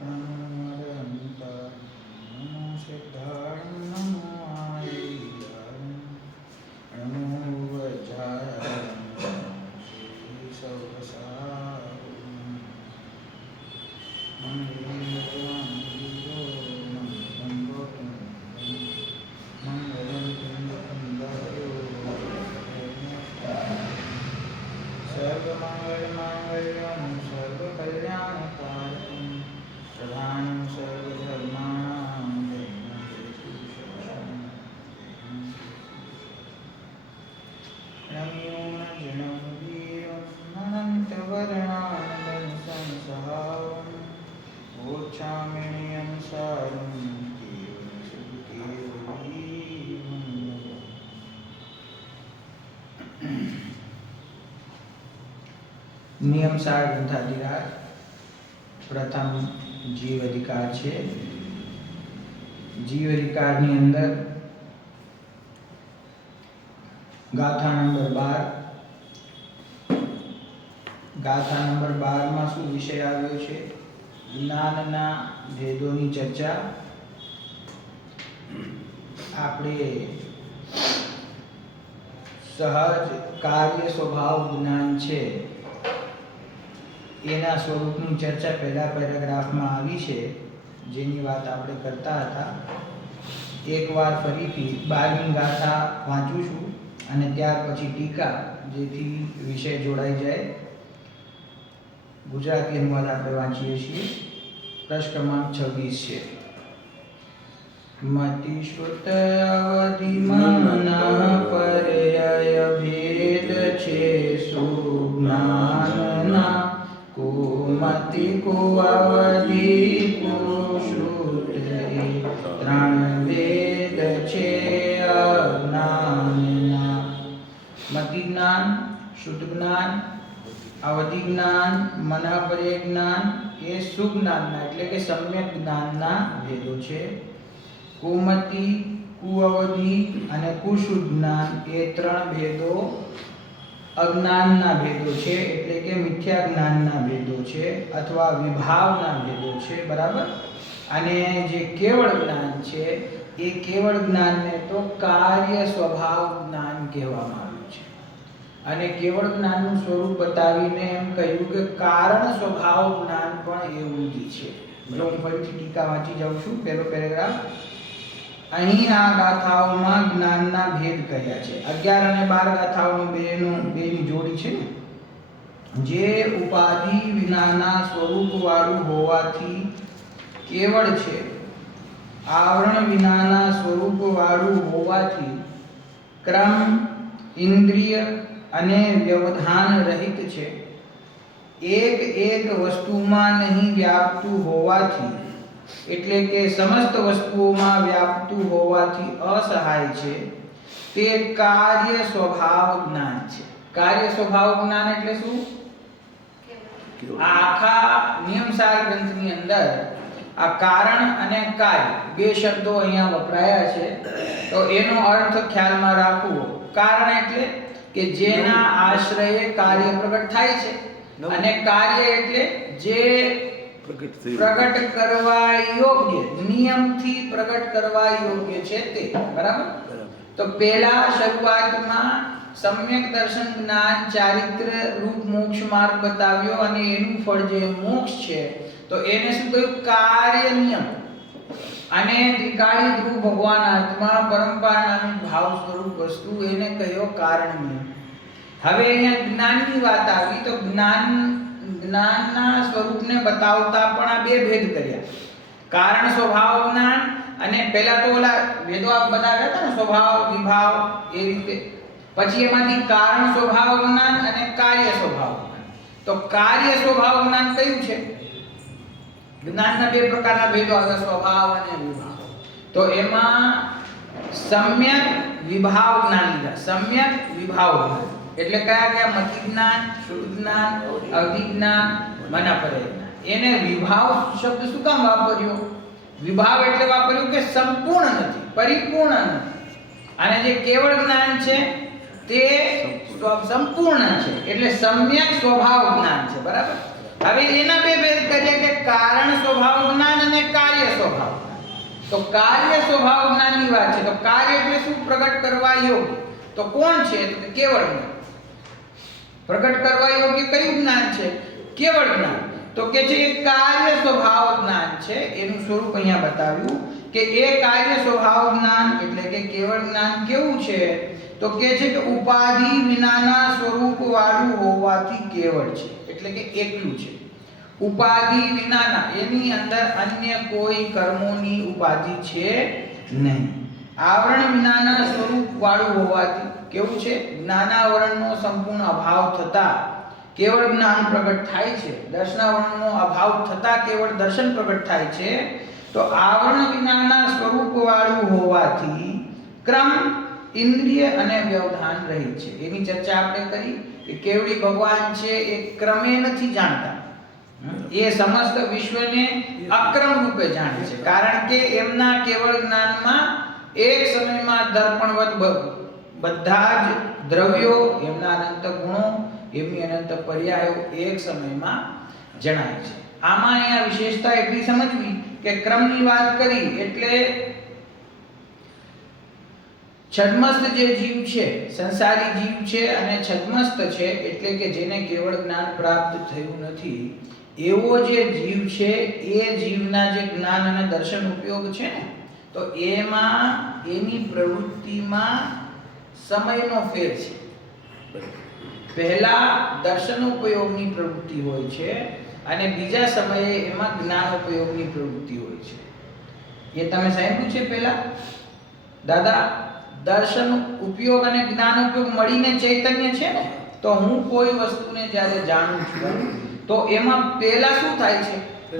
नमो सिद्धाणं नमो आयैर्याणं नमो वज्रायाणं श्री सर्वसारं मङ्गलं सर्वमङ्गलमाङ्गल्यं सर्वकल्याणकारकं प्रधानं सर्वधर्माणां रम्यो न जनं वीरम् अनन्तवर्णानन्दं संसहारम् वोच्छामिण्यं सारं नियम सार ग्रंथाधिकार प्रथम जीव अधिकार है। जीव अधिकार ની અંદર ગાથા નંબર 12 ગાથા નંબર 12 માં શું વિષય આવ્યો છે? જ્ઞાનના ભેદોની ચર્ચા. આપણે સહજ કાર્ય સ્વભાવ જ્ઞાન છે એના સ્વરૂપની ચર્ચા પહેલા પેરેગ્રાફમાં આવી છે, જેની વાત આપણે કરતા હતા. એકવાર ફરીથી 12મી ગાથા વાંચું છું અને ત્યાર પછી ટીકા, જેથી વિષય જોડાઈ જાય. ગુજરાતી અનુવાદ આપણે વાંચીએ છીએ. પ્રશ્ન ક્રમાંક 26 છે. મતિ શ્રુત અવધિ મનઃ પર્યય ભેદ છે સુજ્ઞાનના. કુમતિ કુઅવધિ કુશ્રુત ત્રણ વેદ છે અજ્ઞાનના. મતિ જ્ઞાન, શુદ્ધ જ્ઞાન, અવધિ જ્ઞાન, મનઃપર્યય જ્ઞાન એ સુજ્ઞાનના એટલે કે સમ્યક જ્ઞાનના ભેદો છે. કુમતિ, કુઅવધિ અને કુશુદ્ધ જ્ઞાન એ ત્રણ ભેદો અજ્ઞાનના ભેદો છે, એટલે કે મિથ્યા જ્ઞાનના ભેદો છે અથવા વિભાવના ભેદો છે. બરાબર. અને જે કેવળ જ્ઞાન છે એ કેવળ જ્ઞાનને તો કાર્ય સ્વભાવ જ્ઞાન કહેવામાં આવ્યું છે. અને કેવળ જ્ઞાનનું સ્વરૂપ બતાવીને એમ કહ્યું કે કારણ સ્વભાવ જ્ઞાન પણ એવું જ છે. જો હું ફરીથી ટીકા વાંચી જાઉં છું, પહેલો પેરેગ્રાફ. અહીં આ ગાથાઓમાં જ્ઞાનના ભેદ કહ્યા છે. 11 અને 12 ગાથાઓની બેની જોડી છે ને, જે ઉપાધિ વિનાના સ્વરૂપવાળું હોવાથી કેવળ છે, આવરણ વિનાના સ્વરૂપવાળું હોવાથી ક્રમ, ઇન્દ્રિય અને વ્યવધાન રહિત છે, એક એક વસ્તુમાં નહીં વ્યાપતું હોવાથી એટલે કે સમસ્ત વસ્તુઓમાં વ્યાપતું હોવાથી અસહાય છે, તે કાર્ય સ્વભાવ જ્ઞાન છે. કાર્ય સ્વભાવ જ્ઞાન એટલે શું? આખા નિયમસાર ગ્રંથની અંદર આ કારણ અને કાર્ય બે શબ્દો અહીંયા વપરાયા છે, તો એનો અર્થ ખ્યાલમાં રાખવો. કારણ એટલે કે જેના આશ્રયે કાર્ય પ્રગટ થાય છે, અને કાર્ય એટલે જે પ્રગટ કરવા યોગ્ય, નિયમથી પ્રગટ કરવા યોગ્ય છે તે. બરાબર. તો પહેલા શરૂઆતમાં સમ્યક દર્શન જ્ઞાન ચારિત્ર રૂપ મોક્ષ માર્ગ બતાવ્યો અને એનું ફળ જે મોક્ષ છે, તો એને શું કહ્યું? કાર્ય નિયમ. અને ત્રિકાળી ધ્રુવ ભગવાન આત્મા પરંપરા નામની ભાવ સ્વરૂપ વસ્તુ એને કહ્યો કારણ નિયમ. હવે અહીંયા જ્ઞાનની વાત આવી, તો જ્ઞાનના સ્વરૂપને બતાવતા પણ આ બે ભેદ કર્યા. કારણ સ્વભાવ જ્ઞાન, અને પહેલા તો ઓલા ભેદો આપ બતાવ્યા હતા ને, સ્વભાવ, વિભાવ, એ રીતે. પછી એમાંથી કારણ સ્વભાવ જ્ઞાન અને કાર્ય સ્વભાવ જ્ઞાન. તો કાર્ય સ્વભાવ જ્ઞાન કયું છે? જ્ઞાનના બે પ્રકારના ભેદો આવ્યા, સ્વભાવ અને વિભાવ. તો એમાં સમ્યક વિભાવ જ્ઞાન લીધા. સમ્યક વિભાવ જ્ઞાન એટલે કયા કયા? મતિ જ્ઞાન, શુદ્ધ જ્ઞાન, અવધિ જ્ઞાન, મનઃપર્યય જ્ઞાન. એને વિભાવ શબ્દ શું કામ વાપર્યો? વિભાવ એટલે વાપર્યું કે સંપૂર્ણ નથી, પરિપૂર્ણ નથી. અને જે કેવળ જ્ઞાન છે તે સંપૂર્ણ છે, એટલે સમ્યક સ્વભાવ જ્ઞાન છે. બરાબર. હવે એના બે ભેદ કરીએ કે કારણ સ્વભાવ તો કાર્ય સ્વભાવ જ્ઞાનની વાત છે. તો કાર્ય એટલે શું? પ્રગટ કરવા યોગ્ય. તો કોણ છે? તો કે કેવળ જ્ઞાન. પ્રગટ કરવા યોગ્ય કયું જ્ઞાન છે? કેવળ જ્ઞાન. તો કે જે કાર્ય સ્વભાવ જ્ઞાન છે એનું સ્વરૂપ અહીંયા બતાવ્યું કે એ કાર્ય સ્વભાવ જ્ઞાન એટલે કે કેવળ જ્ઞાન કેવું છે? તો કે છે કે ઉપાધિ વિનાના સ્વરૂપ વાળું હોવાથી કેવળ છે, એટલે કે એકલું છે. ઉપાધિ વિનાના, એની અંદર અન્ય કોઈ કર્મોની ઉપાધિ છે નહીં. આવરણ વિનાના સ્વરૂપ વાળું હોવાથી કેવું છે? જ્ઞાનાવરણનો સંપૂર્ણ અભાવ થતા કેવળ જ્ઞાન પ્રગટ થાય છે. દર્શનાવરણનો અભાવ થતા કેવળ દર્શન પ્રગટ થાય છે. તો આવરણ વિનાના સ્વરૂપ વાળું હોવાથી ક્રમ, ઇન્દ્રિય અને વ્યવધાન રહી છે. એની ચર્ચા આપણે કરી કે કેવડી ભગવાન છે એ ક્રમે નથી જાણતા, એ સમસ્ત વિશ્વને અક્રમ રૂપે જાણે છે. કારણ કે એમના કેવળ જ્ઞાનમાં એક સમયમાં દર્પણવત બધા જ દ્રવ્યો, એમના અનંત ગુણો, એમની અનંત પર્યાયો એક સમયમાં જણાય છે. આમાં અહીંયા વિશેષતા એટલી સમજવી કે ક્રમની વાત કરી એટલે છદ્મસ્ત જે જીવ છે, સંસારી જીવ છે અને છદ્મસ્ત છે, એટલે કે જેને કેવળ જ્ઞાન પ્રાપ્ત થયું નથી, એવો જે જીવ છે એ જીવના જે જ્ઞાન અને દર્શન ઉપયોગ છે ને, તો એમાં એની પ્રવૃત્તિમાં સમયનો ફેર છે. પહેલા દર્શનોપયોગની પ્રવૃત્તિ હોય છે અને બીજા સમયે એમાં જ્ઞાનોપયોગની પ્રવૃત્તિ હોય છે. એ તમે સાંભળ્યું છે પહેલા દાદા? દર્શન ઉપયોગ અને જ્ઞાન ઉપયોગ મળીને ચૈતન્ય છે ને. તો હું કોઈ વસ્તુને જ્યારે જાણું છું તો એમાં પહેલા શું થાય છે?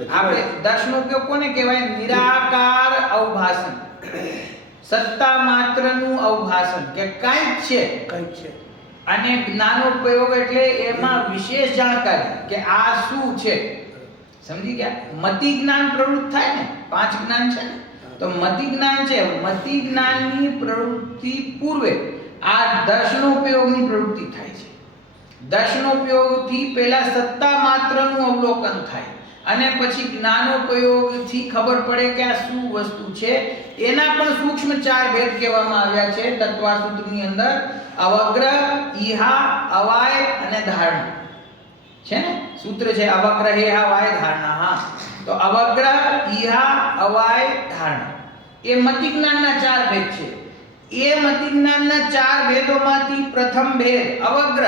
આપણે દર્શન ઉપયોગ કોને કહેવાય? નિરાકાર અવભાસન, સત્તા માત્રનું અવભાસન કે કંઈક છે, કંઈક છે. અને જ્ઞાનોપયોગ એટલે એમાં વિશેષ જાણકારી કે આ શું છે. સમજી ગયા? મતિ જ્ઞાન પ્રવૃત્ત થાય ને, 5 જ્ઞાન છે ને, તો મતિ જ્ઞાન છે. મતિ જ્ઞાનની પ્રવૃત્તિ પૂર્વે આ દર્શનોપયોગની પ્રવૃત્તિ થાય છે. દર્શનોપયોગથી પહેલા સત્તા માત્રનું અવલોકન થાય અને પછી જ્ઞાનોપયોગથી ખબર પડે કે આ શું વસ્તુ છે. એના પણ સૂક્ષ્મ 4 ભેદ કહેવામાં આવ્યા છે તત્વાસૂત્રની અંદર. અવગ્ર, ઈહા, અવાય અને ધારણા છે ને. સૂત્ર છે અવગ્ર, હેહા, વાય, ધારણા. હા, તો અવગ્ર, ઈહા, અવાય, ધારણા એ મતિ જ્ઞાનના 4 ભેદ છે. એ મતિ જ્ઞાનના 4 ભેદોમાંથી પ્રથમ ભેદ અવગ્ર,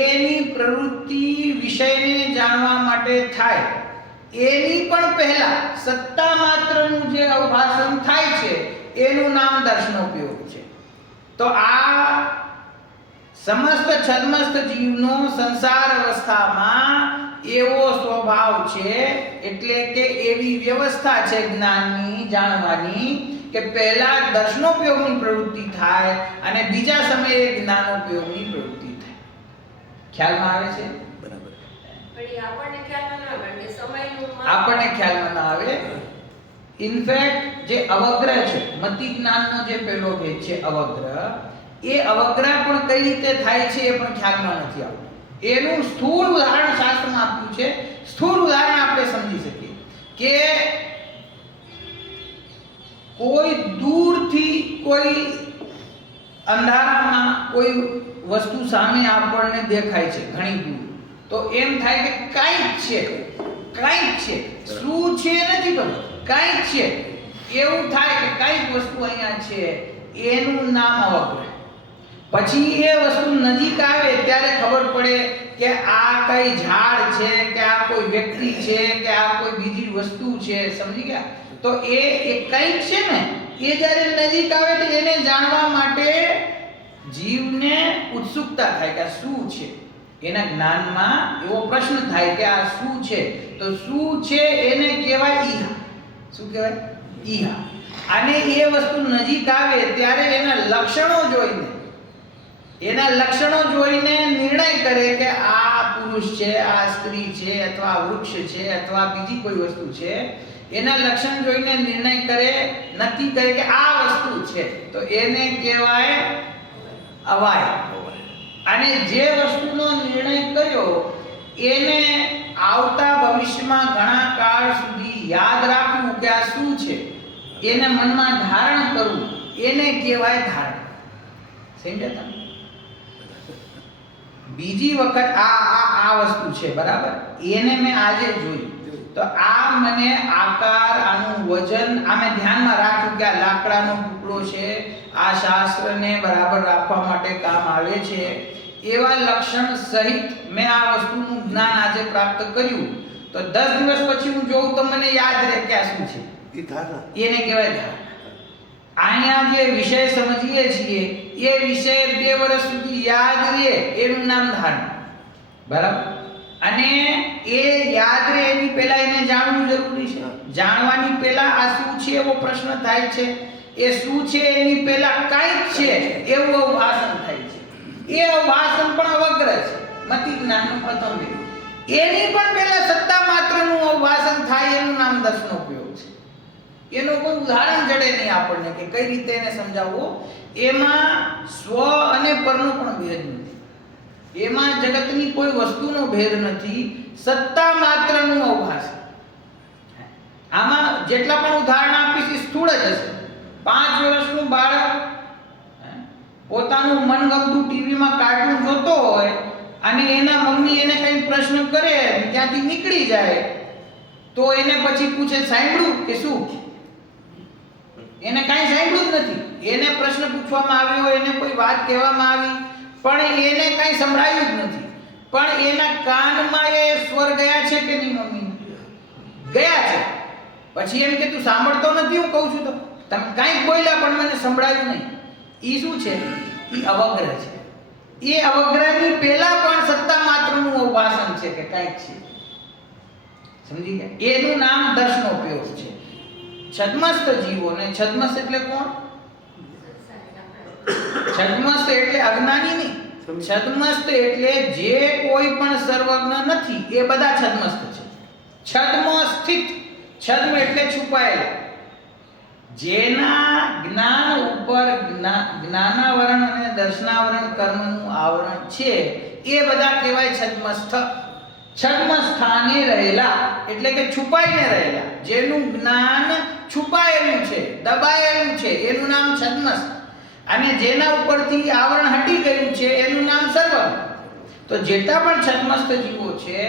એની પ્રવૃત્તિ વિષયને જાણવા માટે થાય. એની પણ પહેલા સત્તા માત્રનું જે અવભાસન થાય છે એનું નામ દર્શનોપયોગ છે. તો આ સમસ્ત છદ્મસ્ત જીવનો સંસાર અવસ્થામાં એવો સ્વભાવ છે, એટલે કે એવી વ્યવસ્થા છે જ્ઞાનની, જાણવાની, કે પહેલા દર્શનોપયોગની પ્રવૃત્તિ થાય અને બીજા સમયે જ્ઞાનોપયોગની પ્રવૃત્તિ થાય. ખ્યાલમાં આવે છે? બરાબર. આપણને ખ્યાલમાં ના આવે. ઇનફેક્ટ જે અવગ્ર છે, મતિ જ્ઞાનનો જે પહેલો ભેદ છે અવગ્ર, એ અવગ્ર પણ કઈ રીતે થાય છે એ પણ ખ્યાલમાં નથી આવતું. એનું સ્થૂળ ઉદાહરણ શાસ્ત્રમાં આપ્યું છે. સ્થૂળ ઉદાહરણ આપણે સમજી શકીએ કે કોઈ દૂરથી કોઈ અંધારામાં કોઈ વસ્તુ સામે આપણને દેખાય છે ઘણી દૂર, તો એમ થાય કે કંઈક છે, કંઈક છે. શું છે નથી ખબર, કંઈક છે. એવું થાય કે કંઈક વસ્તુ અહીંયા છે, એનું નામ અવગ્ર. પછી એ વસ્તુ નજીક આવે ત્યારે ખબર પડે કે આ કઈ ઝાડ છે, કે આ કોઈ વ્યક્તિ છે, કે આ કોઈ બીજી વસ્તુ છે. સમજી ગયા? તો એ કંઈક છે ને, એ જ્યારે નજીક આવે તો એને જાણવા માટે જીવને ઉત્સુકતા થાય કે આ શું છે. એના જ્ઞાનમાં એવો પ્રશ્ન થાય કે આ શું છે. તો શું છે એને કહેવાય ઈહા. શું કહેવાય? ઈહા. અને એ વસ્તુ નજીક આવે ત્યારે એના લક્ષણો જોઈને નિર્ણય કરે કે આ પુરુષ છે, આ સ્ત્રી છે, અથવા આ વૃક્ષ છે, અથવા બીજી કોઈ વસ્તુ છે. એના લક્ષણ જોઈને નિર્ણય કરે, નક્કી કરે કે આ વસ્તુ છે, તો એને કહેવાય અવાય. અને જે વસ્તુનો નિર્ણય કર્યો એને આવતા ભવિષ્યમાં ઘણા કાળ સુધી યાદ રાખવું કે આ શું છે, એને મનમાં ધારણ કરવું એને કહેવાય ધારણ. સમજ્યા તમે? બીજી વખત આ વસ્તુ છે બરાબર, એને મેં આજે જોઈ તો આ મને આકાર, આનું વજન આ મેં ધ્યાનમાં રાખ્યું કે આ લાકડાનો ટુકડો છે, આ શાસ્ત્રને બરાબર રાખવા માટે કામ આવે છે, એવા લક્ષણ સહિત મેં આ વસ્તુનું જ્ઞાન આજે પ્રાપ્ત કર્યું. તો 10 દિવસ પછી હું જોઉં તો મને યાદ રહે કે આ શું છે, એને કહેવાય ધારણા. અહીંયા જે વિષય સમજીએ છીએ એ વિષય 2 વર્ષ સુધી યાદ રહે એનું નામ ધારણા. બરાબર? અને એ યાદ રહે એની પહેલા એને જાણવું જરૂરી છે. જાણવાની પહેલા આ શું છે એવો પ્રશ્ન થાય છે, એ શું છે એની પહેલા કંઈક છે એવું અવભાષણ થાય છે. એ અવભાષણ પણ અવગ્રહ છે, મતિ જ્ઞાનનું પ્રથમ બિંદુ. એની પણ પહેલા સત્તા માત્રનું અવભાષણ થાય એનું નામ દર્શનોપયોગ છે. એનું કોઈ ઉદાહરણ જડે નહીં આપણને કે કઈ રીતે એને સમજાવવું. એમાં સ્વ અને પરનો પણ ભેદ નથી, એમાં જગતની કોઈ વસ્તુનો ભેદ નથી, સત્તા માત્રનું અવભાષણ. આમાં જેટલા પણ ઉદાહરણ આપીશ એ સ્થૂળ જ હશે. 5 વર્ષનું બાળક પોતાનું મનગમતું ટીવીમાં કાર્ટૂન જોતો હોય અને એના મમ્મી એને કંઈ પ્રશ્ન કરે, ત્યાંથી નીકળી જાય, તો એને પછી પૂછે સાંભળ્યું કે શું? એને કાંઈ સાંભળ્યું જ નથી. એને પ્રશ્ન પૂછવામાં આવ્યો, એને કોઈ વાત કહેવામાં આવી, પણ એને કાંઈ સંભળાયું જ નથી. પણ એના કાનમાં એ સ્વર ગયા છે કે નહીં મમ્મી? ગયા છે. પછી એમ કે તું સાંભળતો નથી, હું કહું છું તો તમે કાંઈક બોલ્યા પણ મને સંભળાયું નહીં. એ શું છે? એ અવગ્રહ છે. એ અવગ્રહની પહેલા પણ સત્તા માત્રનું અવભાષણ છે કે કાંઈક છે. સમજી ગયા? એનું નામ દર્શનોપયોગ છે. છદ્મસ્ત જીવોને, છદ્મસ્ત એટલે કોણ? છદ્મસ્ત એટલે અજ્ઞાની નહીં. છદ્મસ્ત એટલે જે કોઈ પણ સર્વજ્ઞ નથી એ બધા છદ્મસ્ત છે. છદ્મ સ્થિત, છદ્મ એટલે છુપાયેલા, જેના જ્ઞાન ઉપર જ્ઞાનાવરણ અને દર્શનાવરણ કર્મનું આવરણ છે એ બધા કહેવાય છદ્મસ્થ. છદ્મ સ્થાને રહેલા એટલે કે છુપાઈને રહેલા, જેનું જ્ઞાન છુપાયેલું છે, દબાયેલું છે, એનું નામ છદ્મસ્થ. અને જેના ઉપરથી આવરણ હટી ગયું છે એનું નામ સર્વજ્ઞ. તો જેટલા પણ છદ્મસ્થ જીવો છે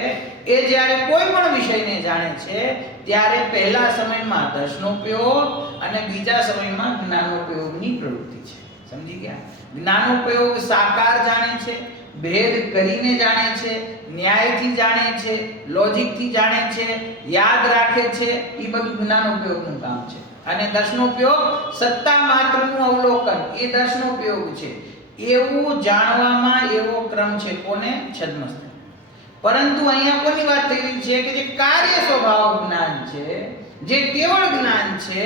એ જ્યારે કોઈ પણ વિષયને જાણે છે ત્યારે પહેલા સમયમાં દર્શનોપયોગ અને બીજા સમયમાં જ્ઞાનોપયોગની પ્રવૃત્તિ છે. સમજી ગયા? જ્ઞાનોપયોગ સાકાર જાણે છે, ભેદ કરીને જાણે છે, ન્યાયથી જાણે છે, લોજિકથી જાણે છે, યાદ રાખે છે, એ બધું જ્ઞાનોપયોગનું કામ છે. અને દર્શનોપયોગ સત્તા માત્રનું અવલોકન, એ દર્શનોપયોગ છે. એવું જાણવામાં એવો ક્રમ છે કોને? છદ્મસ્થ. પરંતુ અહીંયા કોની વાત થઈ રહી છે કે જે કાર્ય સ્વભાવ જ્ઞાન છે, જે કેવળ જ્ઞાન છે,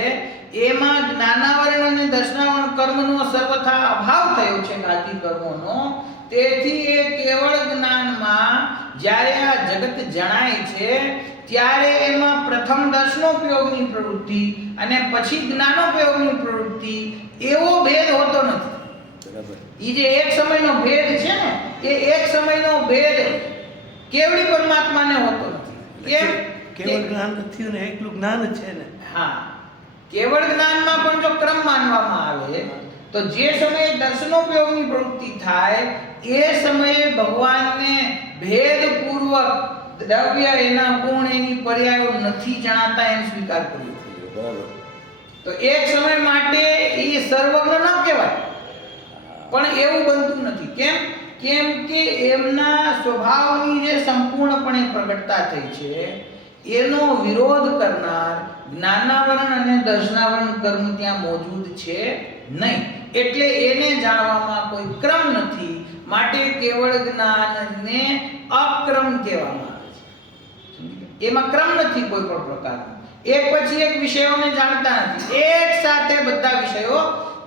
એમાં જ્ઞાનાવરણ અને દર્શનાવરણ કર્મનો સર્વથા અભાવ થયો છે, ઘાતી કર્મોનો. તેથી એ કેવળ જ્ઞાનમાં જ્યારે આ જગત જણાય છે ત્યારે એમાં પ્રથમ દર્શનોપયોગની પ્રવૃત્તિ અને પછી જ્ઞાનોપયોગની પ્રવૃત્તિ એવો ભેદ હોતો નથી. બરાબર? એ જે એક સમયનો ભેદ છે ને, એ એક સમયનો ભેદ કેવળી પરમાત્માને હોતો નથી. કેમ? કેવળ જ્ઞાન નથી ને એકલું જ્ઞાન છે ને. હા, કેવળ જ્ઞાનમાં પણ જો ક્રમ માનવામાં આવે તો જે સમયે દર્શનોપયોગની પ્રવૃત્તિ થાય એ સમયે ભગવાનને ભેદપૂર્વક દ્રવ્ય, એના ગુણ, એની પર્યાયો નથી જણાતા એમ સ્વીકાર કર્યો. બરાબર? તો એક સમય માટે એ સર્વજ્ઞ ન કહેવાય, પણ એવું બનતું નથી. કેમ? કેમ કે એમના સ્વભાવની જે સંપૂર્ણપણે પ્રગટતા થઈ છે એનો વિરોધ કરનાર જ્ઞાનાવરણ અને દર્શનાવરણ કર્મ ત્યાં મોજૂદ છે નહીં. એટલે એને જાણવામાં કોઈ ક્રમ નથી, માટે કેવળ જ્ઞાનને અક્રમ કહેવામાં આવે છે. એમાં ક્રમ નથી કોઈ પણ પ્રકારનો. એક પછી એક વિષયોને જાણતા નથી, એક સાથે બધા વિષયો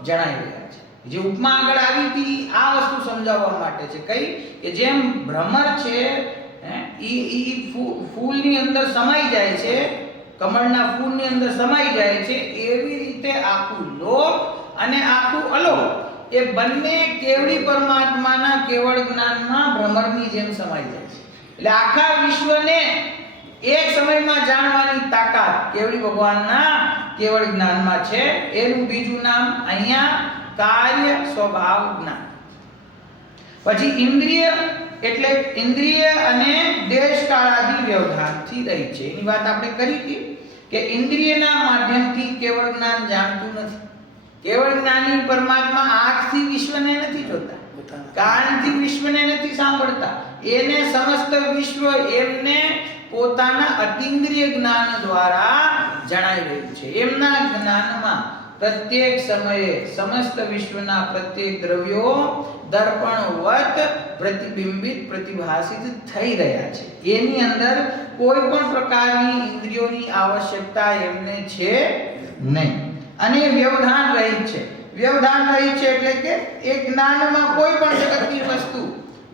જણાઈ રહ્યા છે. જે ઉપમા આગળ આવી હતી આ વસ્તુ સમજાવવા માટે છે. કઈ? કે જેમ ભ્રમર છે ઈ ફૂલની અંદર સમાઈ જાય છે, કમળના ફૂલની અંદર સમાઈ જાય છે, એવી રીતે આખું લોક અને આખું અલોક એ બંને કેવળી પરમાત્માના કેવળ જ્ઞાનમાં ભ્રમરની જેમ સમાઈ જાય છે. એટલે આખા વિશ્વને એક સમયમાં જાણવાની તાકાત કેવળી ભગવાનના કેવળ જ્ઞાનમાં છે. એનું બીજું નામ અહીંયા કાર્ય સ્વભાવ જ્ઞાન. પછી ઇન્દ્રિય એટલે ઇન્દ્રિય અને દેશ કાળાદી વ્યવધાનથી રહી છે. એની વાત આપણે કરી હતી કે ઇન્દ્રિયના માધ્યમથી કેવળ જ્ઞાન જાણતું નથી. કેવળ જ્ઞાની પરમાત્મા આંખથી વિશ્વને નથી જોતા, કાનથી વિશ્વને નથી સાંભળતા. એને સમસ્ત વિશ્વ એમને પોતાના અતિન્દ્રિય જ્ઞાન દ્વારા જણાઈ રહ્યું છે. એમના જ્ઞાનમાં પ્રત્યેક સમયે સમસ્ત વિશ્વના પ્રત્યેક દ્રવ્યો દર્પણવત પ્રતિબિંબિત પ્રતિભાસિત થઈ રહ્યા છે. એની અંદર કોઈ પણ પ્રકારની ઇન્દ્રિયોની આવશ્યકતા એમને છે નહીં. અને વ્યવધાન રહિત છે. વ્યવધાન રહિત છે એટલે કે એ જ્ઞાનમાં કોઈ પણ જગતની વસ્તુ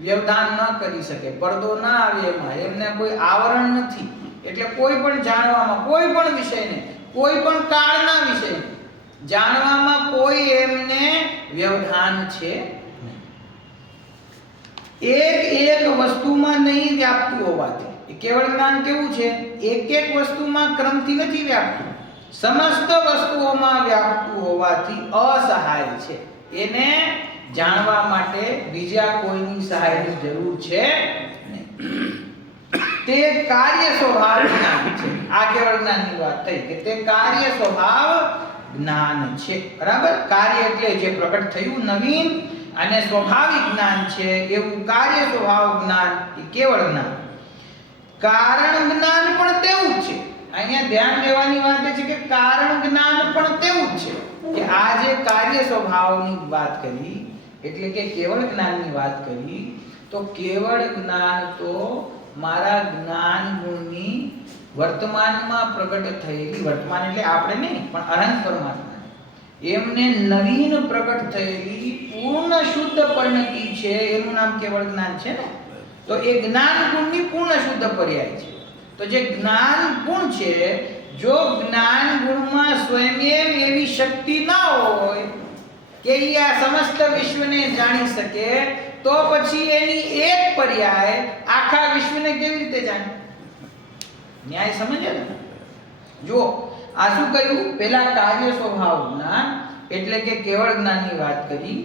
વ્યવધાન ન કરી શકે, પડદો ના આવે એમાં, એમને કોઈ આવરણ નથી. એટલે કોઈ પણ જાણવામાં, કોઈ પણ વિષયને, કોઈ પણ કાળના વિષયને જાણવામાં કોઈ એમને વ્યવધાન છે નહીં. એક વસ્તુમાં નહીં વ્યાપતું હોવાથી, એ કેવળ જ્ઞાન કેવું છે? એક વસ્તુમાં ક્રમથી નથી વ્યાપતું, સમસ્ત વસ્તુઓમાં વ્યાપતું હોવાથી અસહાય છે. એને જાણવા માટે બીજા કોઈની સહાયની જરૂર છે નહીં. તે કાર્ય સ્વભાવ જ્ઞાન છે. આ કેવળ જ્ઞાનની વાત થઈ કે તે કાર્ય સ્વભાવ જ્ઞાન છે. બરાબર? કાર્ય એટલે જે પ્રગટ થયું નવીન, અને સ્વાભાવિક જ્ઞાન છે એવું કાર્ય સ્વભાવ જ્ઞાન એ કેવળ જ્ઞાન. કારણ જ્ઞાન પણ તેવું જ છે. અહીંયા ધ્યાન દેવાની વાત એ છે કે કારણ જ્ઞાન પણ તેવું જ છે કે આ જે કાર્ય સ્વભાવની વાત કરી એટલે કે કેવળ જ્ઞાનની વાત કરી, તો કેવળ જ્ઞાન તો મારા જ્ઞાન ગુણની વર્તમાનમાં પ્રગટ થયેલી, વર્તમાન એટલે આપણે નહીં પણ અનંત પરમાત્મા, એમને નવીન પ્રગટ થયેલી પૂર્ણ શુદ્ધ પરિણતિ છે. એનું નામ કેવળ જ્ઞાન છે ને. તો એ જ્ઞાન ગુણની પૂર્ણ શુદ્ધ પર્યાય છે. તો જે જ્ઞાન ગુણ છે, જો જ્ઞાન ગુણમાં સ્વયં એવી શક્તિ ના હોય કે એ આ સમસ્ત વિશ્વને જાણી શકે, તો પછી એની એક પર્યાય આખા વિશ્વને કેવી રીતે જાણે? ન્યાય સમજે ને? જો આ શું કહ્યું? પહેલા કાર્ય સ્વભાવ જ્ઞાન એટલે કે કેવળ જ્ઞાનની વાત કરી.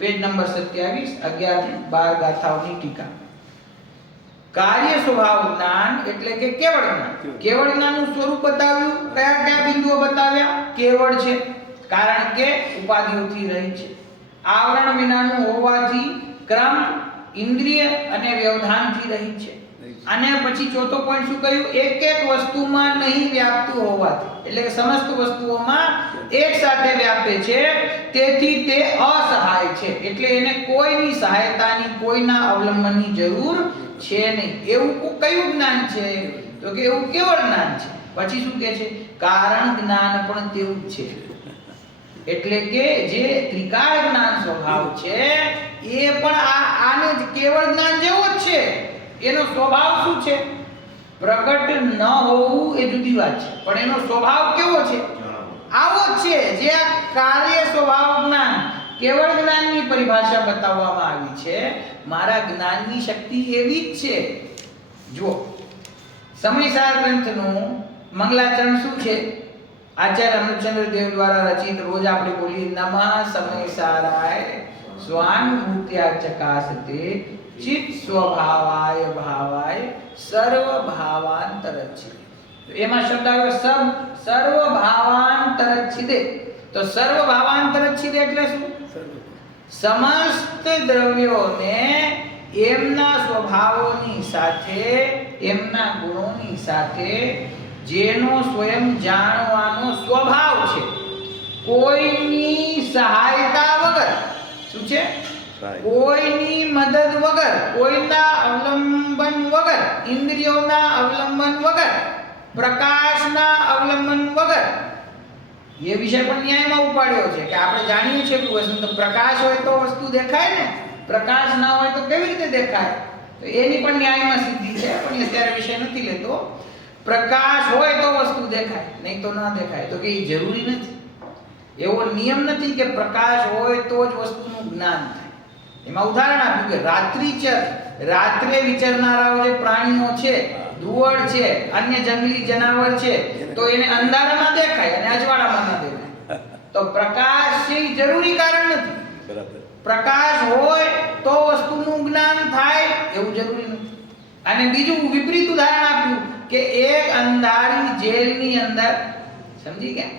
પેજ નંબર 27, 11-12 ગાથાઓની ટીકા. કાર્ય સ્વભાવ જ્ઞાન એટલે કે કેવળ જ્ઞાન. કેવળ જ્ઞાનનું સ્વરૂપ બતાવ્યું. કયા કયા બિંદુઓ બતાવ્યા? કેવળ છે કારણ કે ઉપાધિઓથી રહી છે, આવરણ વિનાનું હોવાથી ક્રમ, ઇન્દ્રિય અને વ્યવધાનથી રહી છે. અને પછી ચોથો પોઈન્ટ શું કહ્યું? એક વસ્તુમાં નહીં વ્યાપતું હોવાથી, એટલે કે સમસ્ત વસ્તુઓમાં એક સાથે વ્યાપે છે, તેથી તે અસહાય છે. એટલે એને કોઈની સહાયતાની, કોઈના અવલંબનની જરૂર છે નહીં. એવું કયું જ્ઞાન છે? તો કે એવું કેવળ જ્ઞાન છે. પછી શું કહે છે? કારણ જ્ઞાન પણ તેવું જ છે. એટલે કે જે ત્રિકાળ જ્ઞાન સ્વભાવ છે એ પણ આને કેવળ જ્ઞાન જેવો જ છે. એનો સ્વભાવ શું છે? પ્રગટ ન હોવું એ જુદી વાત છે, પણ એનો સ્વભાવ કેવો છે? આવો જ છે. જે આ કાર્ય સ્વભાવ જ્ઞાન, કેવળ જ્ઞાનની પરિભાષા બતાવવામાં આવી છે. મારા જ્ઞાનની શક્તિ એવી જ છે. જુઓ, સમયસાર ગ્રંથનું મંગલાચરણ શું છે? આચાર્ય અમૃતચંદ્ર દેવ દ્વારા રચિત. રોજ આપણે બોલીએ નમઃ સમયસારાય સ્વાનુભૂત્યા ચકાસતે ચિત્ત સ્વભાવાય ભાવાય સર્વ ભાવાંતરચ્છિદે. તો એમાં શબ્દ આવ્યો સર્વ ભાવાંતરચ્છિદે. તો સર્વ ભાવાંતરચ્છિદે એટલે શું? સમસ્ત દ્રવ્યોને એમના સ્વભાવોની સાથે, એમના ગુણોની સાથે જેનો સ્વયં જાણવાનો સ્વભાવ છે, કોઈની સહાયતા વગર, શું છે? કોઈની મદદ વગર, કોઈના અવલંબન વગર, ઇન્દ્રિયોના અવલંબન વગર, પ્રકાશના અવલંબન વગર. એ વિષય પણ ન્યાયમાં ઉપાડ્યો છે કે આપણે જાણીએ છીએ કે વસ્તુ તો પ્રકાશ હોય તો વસ્તુ દેખાય ને, પ્રકાશ ના હોય તો કેવી રીતે દેખાય? તો એની પણ ન્યાયમાં સિદ્ધિ છે, પણ અત્યારે વિષય નથી લેતો. પ્રકાશ હોય તો વસ્તુ દેખાય, નહીં તો ના દેખાય. તો કે એ જરૂરી નથી. એવો નિયમ નથી કે પ્રકાશ હોય તો જ વસ્તુનું જ્ઞાન થાય. એમાં ઉદાહરણ આપ્યું કે રાત્રે વિચરનારાઓ જે પ્રાણીઓ છે ધુવડ છે, અન્ય જંગલી જનાવર છે, તો એને અંધારામાં દેખાય અને અજવાળામાં ન દેખાય. તો પ્રકાશ છે એ જરૂરી કારણ નથી. બરાબર. પ્રકાશ હોય તો વસ્તુનું જ્ઞાન થાય એવું જરૂરી નથી. અને બીજું વિપરીત ઉદાહરણ આપ્યું કે એક અંધારી જેલની અંદર, સમજી ગયા,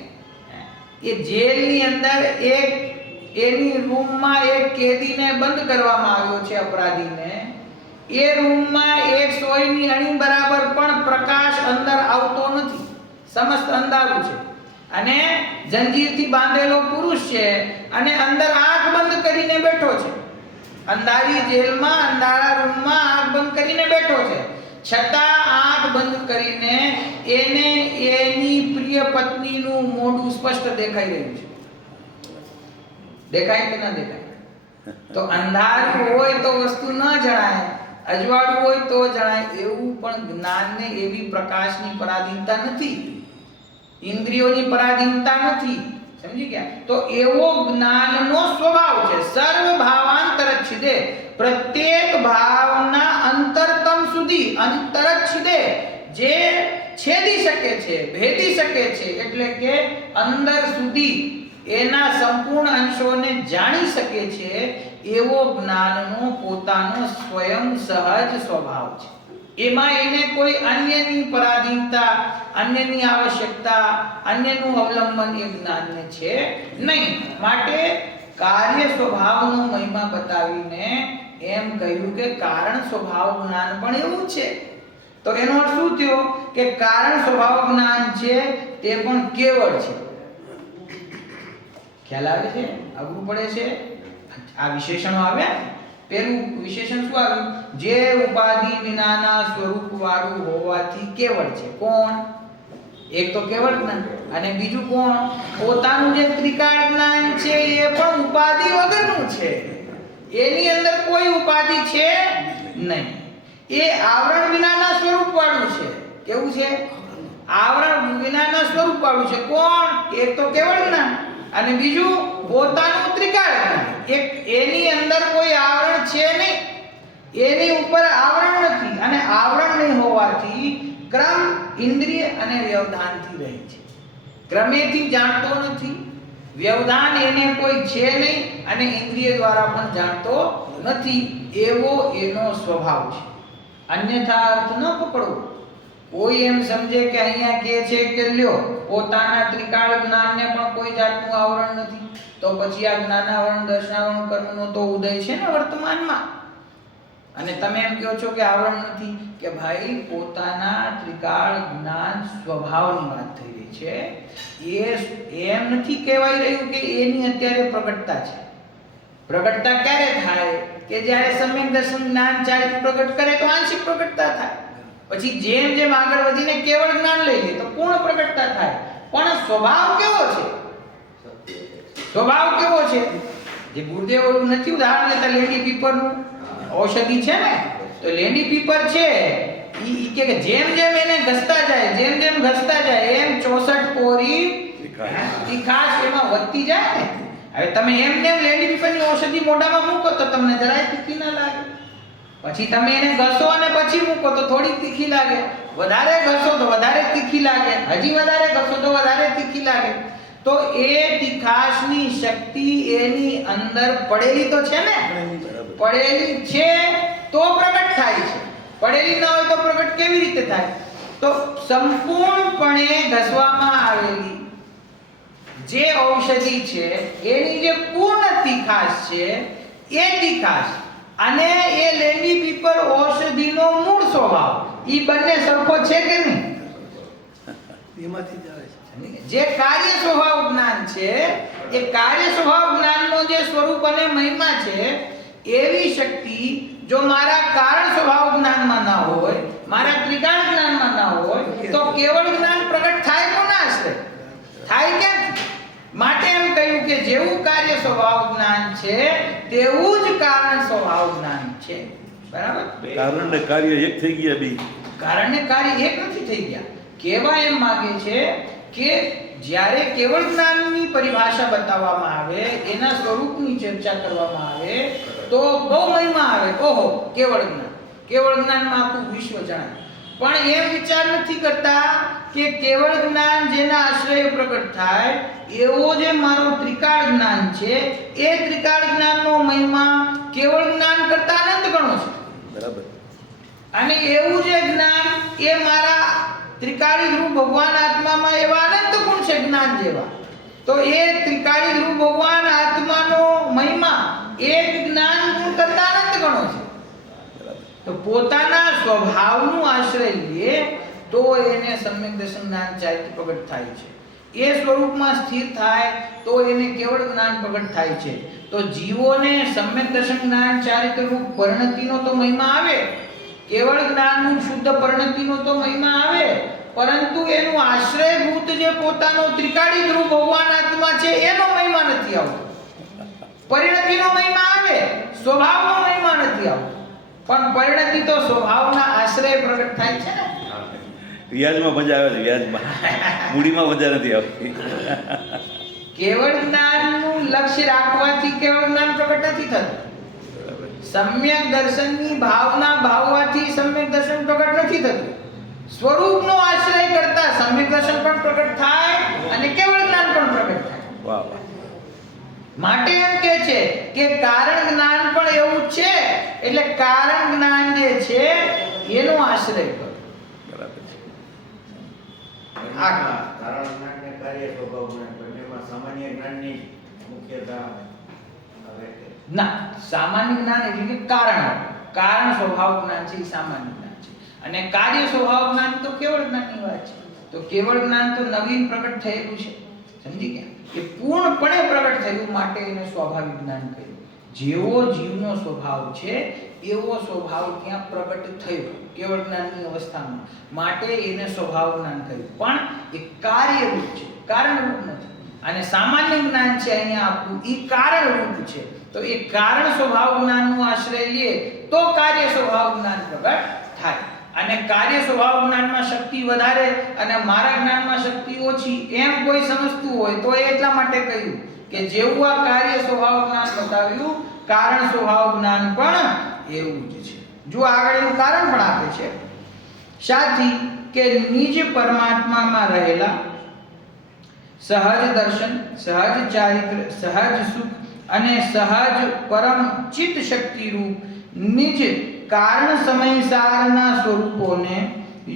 એ જેલની અંદર એક એની રૂમમાં એક કેદીને બંધ કરવામાં આવ્યો છે, અપરાધીને. એ રૂમમાં એક સોયની અણી બરાબર પણ પ્રકાશ અંદર આવતો નથી, સમસ્ત અંધારું છે. અને જંજીરથી બાંધેલો પુરુષ છે અને અંદર આંખ બંધ કરીને બેઠો છે. અંધારી જેલમાં, અંધારા રૂમમાં આંખ બંધ કરીને બેઠો છે, છતાં આંખ બંધ કરીને એને એની પ્રિય પત્નીનું મોઢું સ્પષ્ટ દેખાઈ રહ્યું છે. દેખાય કે ના દેખાય? તો અંધારું હોય તો વસ્તુ ન જણાય, અજવાળું હોય તો જણાય. એવું પણ જ્ઞાનને એવી પ્રકાશની પરાધીનતા નથી, ઇન્દ્રિયોની પરાધીનતા નથી. સમજી ગયા? તો એવો જ્ઞાનનો સ્વભાવ છે. સર્વ ભાવાંતરચ્છિદે, પ્રત્યેક ભાવના અંતરતમ સુધી, અંતરચ્છિદે, જે છેદી શકે છે, ભેદી શકે છે, એટલે કે અંદર સુધી એના સંપૂર્ણ અંશોને જાણી શકે છે, એવો જ્ઞાનનો પોતાનો સ્વયં સહજ સ્વભાવ છે. એમાં એને કોઈ અન્યની પરાધીનતા, અન્યની આવશ્યકતા, અન્યનું અવલંબન એ જ્ઞાનને છે નહીં. માટે કાર્ય સ્વભાવનો મહિમા બતાવીને એમ કહ્યું કે કારણ સ્વભાવ જ્ઞાન પણ એવું છે. તો એનો અર્થ શું થયો કે કારણ સ્વભાવ જ્ઞાન છે તે પણ કેવળ છે. ખ્યાલ આવે છે? અઘરું પડે છે? આ વિશેષણો આવ્યા. પેલું વિશેષણ શું આવ્યું? જે ઉપાધિ વિનાના સ્વરૂપ વાળું હોવાથી કેવળ છે. કોણ? એક તો કેવળ જ્ઞાન, અને બીજું કોણ? પોતાનું જે ત્રિકાળ જ્ઞાન છે એ પણ ઉપાધિ વગરનું છે. એની અંદર કોઈ ઉપાધિ છે નહીં. એ આવરણ વિનાના સ્વરૂપ વાળું છે. કેવું છે? આવરણ વિનાના સ્વરૂપ વાળું છે. કોણ? એક તો કેવળ જ્ઞાન અને બીજું પોતાનું ત્રિકાળ જ્ઞાન. એક એની અંદર કોઈ આવરણ છે નહીં, એની ઉપર આવરણ નથી, અને આવરણ નહીં હોવાથી ક્રમ ઇન્દ્રિય અને વ્યવધાનથી રહે છે. ક્રમેથી જાણતો નથી, વ્યવધાન એને કોઈ છે નહીં, અને ઇન્દ્રિય દ્વારા પણ જાણતો નથી. એવો એનો સ્વભાવ છે. અન્યથા અર્થ ન પકડવો. કોઈ એમ સમજે કે અહીંયા કહે છે કે લ્યો પોતાના ત્રિકાળ જ્ઞાનને પણ કોઈ જાતનું આવરણ નથી, તો પછી આ જ્ઞાનાવરણ દર્શનાવરણ કર્મનો તો ઉદય છે ને વર્તમાનમાં. અને તમે એમ કહો છો કે આવરણ નથી, કે ભાઈ પોતાના ત્રિકાળ જ્ઞાન સ્વભાવની વાત થઈ રહી છે. એ એમ નથી કહેવાય રહ્યું કે એની અત્યારે પ્રગટતા છે. પ્રગટતા ક્યારે થાય? કે જ્યારે સમ્યક દર્શન જ્ઞાન ચારિત્ર પ્રગટ કરે તો આંશિક પ્રગટતા થાય. પછી જેમ જેમ આગળ વધીને કેવળ જ્ઞાન લઈ લે તો પૂર્ણ પ્રગટતા થાય. પણ સ્વભાવ કેવો છે? સ્વભાવ કેવો છે? જે ગુરુદેવ ઓલું નથી ઉદાહરણ લેતા લેડી પીપરનું, ઔષધિ છે ને, તો લેડી પીપર છે ઈ કે જેમ જેમ એને ઘસતા જાય, જેમ જેમ ઘસતા જાય એમ 64 પોરી તીખાશ એમાં વધતી જાય ને. હવે તમે એમ નેમ લેડી પીપરની ઔષધિ મોઢામાં મૂકો તો તમને જરાય તીખી ના લાગે. પછી તમે એને ઘસો અને પછી મૂકો તો થોડી તીખી લાગે. વધારે ઘસો તો વધારે તીખી લાગે, હજી વધારે ઘસો તો વધારે તીખી લાગે. તો એ તીખાશની શક્તિ એની અંદર પડેલી તો છે ને, પડેલી છે તો પ્રગટ થાય છે. પડેલી ન હોય તો પ્રગટ કેવી રીતે થાય? તો સંપૂર્ણપણે ઘસવામાં આવેલી જે ઔષધિ છે એની જે પૂર્ણ તીખાશ છે એ તીખાશ અને એ લેડી પીપર ઔષધિનો મૂળ સ્વભાવ ઈ બંને સરખો છે કે નહીં? એમાંથી જ આવે છે. જે કાર્ય સ્વભાવ જ્ઞાન છે એ કાર્ય સ્વભાવ જ્ઞાનનો જે સ્વરૂપ અને મહિમા છે, એવી શક્તિ જો મારા કારણ સ્વભાવ જ્ઞાનમાં ના હોય, મારા ત્રિકાળ જ્ઞાનમાં ના હોય, તો કેવળ જ્ઞાન પ્રગટ થાય કોના આશ્રય? થાય ક્યાંથી? માટે એમ કહ્યું કે જેવું કાર્ય સ્વભાવ જ્ઞાન છે તેવું જ કારણ સ્વભાવ જ્ઞાન છે. બરાબર? કારણ ને કાર્ય એક થઈ ગયા બે. કારણ ને કાર્ય એક નથી થઈ ગયા. કેવા એમ માંગે છે કે જ્યારે કેવળ જ્ઞાનની પરિભાષા બતાવવામાં આવે, એના સ્વરૂપની ચર્ચા કરવામાં આવે તો બહુ મહિમા આવે. ઓહો, કેવળ જ્ઞાન, કેવળ જ્ઞાનમાં આખું વિશ્વ જણાય. પણ એમ વિચાર નથી કરતા કે કેવળ જ્ઞાન જેના આશ્રય પ્રગટ થાય એવો જે મારો ત્રિકાળ જ્ઞાન છે એ ત્રિકાળ જ્ઞાનનો મહિમા કેવળ જ્ઞાન કરતા અનંત ગણો છે. બરાબર. અને એવું જે જ્ઞાન એ મારા ત્રિકાળી ધ્રુવ ભગવાન આત્મામાં એવા અનંત ગુણ છે જ્ઞાન જેવા, તો એ ત્રિકાળી ધ્રુવ ભગવાન આત્માનો મહિમા એક જ્ઞાન ગુણ કરતા અનંત ગણો છે. તો પોતાના સ્વભાવનું આશ્રય લે તો એને સમ્યક દર્શન જ્ઞાન ચારિત્ર પ્રગટ થાય છે. એ સ્વરૂપમાં સ્થિર થાય તો એને કેવળ જ્ઞાન પ્રગટ થાય છે. તો જીવોને સમ્યક દર્શન જ્ઞાન ચારિત્ર રૂપ પરિણતિનો તો મહિમા આવે, કેવળ જ્ઞાનનું શુદ્ધ પરિણતિનો તો મહિમા આવે, પરંતુ એનું આશ્રયભૂત જે પોતાનો ત્રિકાળી ધ્રુવ ભગવાન આત્મા છે એનો મહિમા નથી આવતો. પરિણતિનો મહિમા આવે, સ્વભાવનો મહિમા નથી આવતો. પણ પરિણતિ તો સ્વભાવના આશ્રય પ્રગટ થાય છે ને. વ્યાજમાં મજા આવે છે, વ્યાજમાં. મૂડીમાં મજા નથી આવતી. કેવળ જ્ઞાનનું લક્ષ્ય રાખવાથી કેવળ જ્ઞાન પ્રગટ નથી થતું. સમ્યક દર્શનની ભાવના ભાવવાથી સમ્યક દર્શન પ્રગટ નથી થતું. સ્વરૂપનો આશ્રય કરતા સમ્યક દર્શન પણ પ્રગટ થાય અને કેવળ જ્ઞાન પણ પ્રગટ થાય. વાહ વાહ. માટે એમ કે છે કે કારણ જ્ઞાન પણ એવું જ છે, એટલે કારણ જ્ઞાન જે છે એનો આશ્રય કરો. બરાબર છે. કારણ જ્ઞાન ને કાર્ય સ્વભાવ જ્ઞાન બંનેમાં સામાન્ય જ્ઞાનની મુખ્યતા આવે છે. ના, સામાન્ય જ્ઞાન એટલે કે કારણ સ્વભાવ જ્ઞાન છે એ સામાન્ય જ્ઞાન છે, અને કાર્ય સ્વભાવ જ્ઞાન તો કેવળ જ્ઞાનની વાત છે. તો કેવળ જ્ઞાન તો નવીન પ્રગટ થયેલું છે, સમજી ગયા? કે પૂર્ણપણે પ્રગટ થયું માટે એને સ્વાભાવિક જ્ઞાન કહ્યું. જેવો જીવનો સ્વભાવ છે એવો સ્વભાવ ત્યાં પ્રગટ થયો કેવળ જ્ઞાનની અવસ્થામાં, માટે એને સ્વભાવ જ્ઞાન કહ્યું. પણ એ કાર્યરૂપ છે, કારણરૂપ નથી. અને સામાન્ય જ્ઞાન છે અહીંયા આપણું એ કારણરૂપ છે. તો એ કારણ સ્વભાવ જ્ઞાનનો આશ્રય લે તો કાર્ય સ્વભાવ જ્ઞાન પ્રગટ થાય. અને કાર્ય સ્વભાવ જ્ઞાનમાં શક્તિ વધારે અને મારા જ્ઞાનમાં શક્તિ ઓછી એમ કોઈ સમજતું હોય તો એટલા માટે કહ્યું કે જેવું આ કાર્ય સ્વભાવ જ્ઞાન બતાવ્યું, કારણ સ્વભાવ જ્ઞાન પણ એવું જ છે. જો આગળ એનું કારણ પણ આપે છે, સાથી કે નિજ પરમાત્મામાં રહેલા સહજ દર્શન, સહજ ચારિત્ર, સહજ સુખ અને સહજ પરમ ચિત્ત શક્તિ રૂપ નિજ કારણ સમયસારના સ્વરૂપોને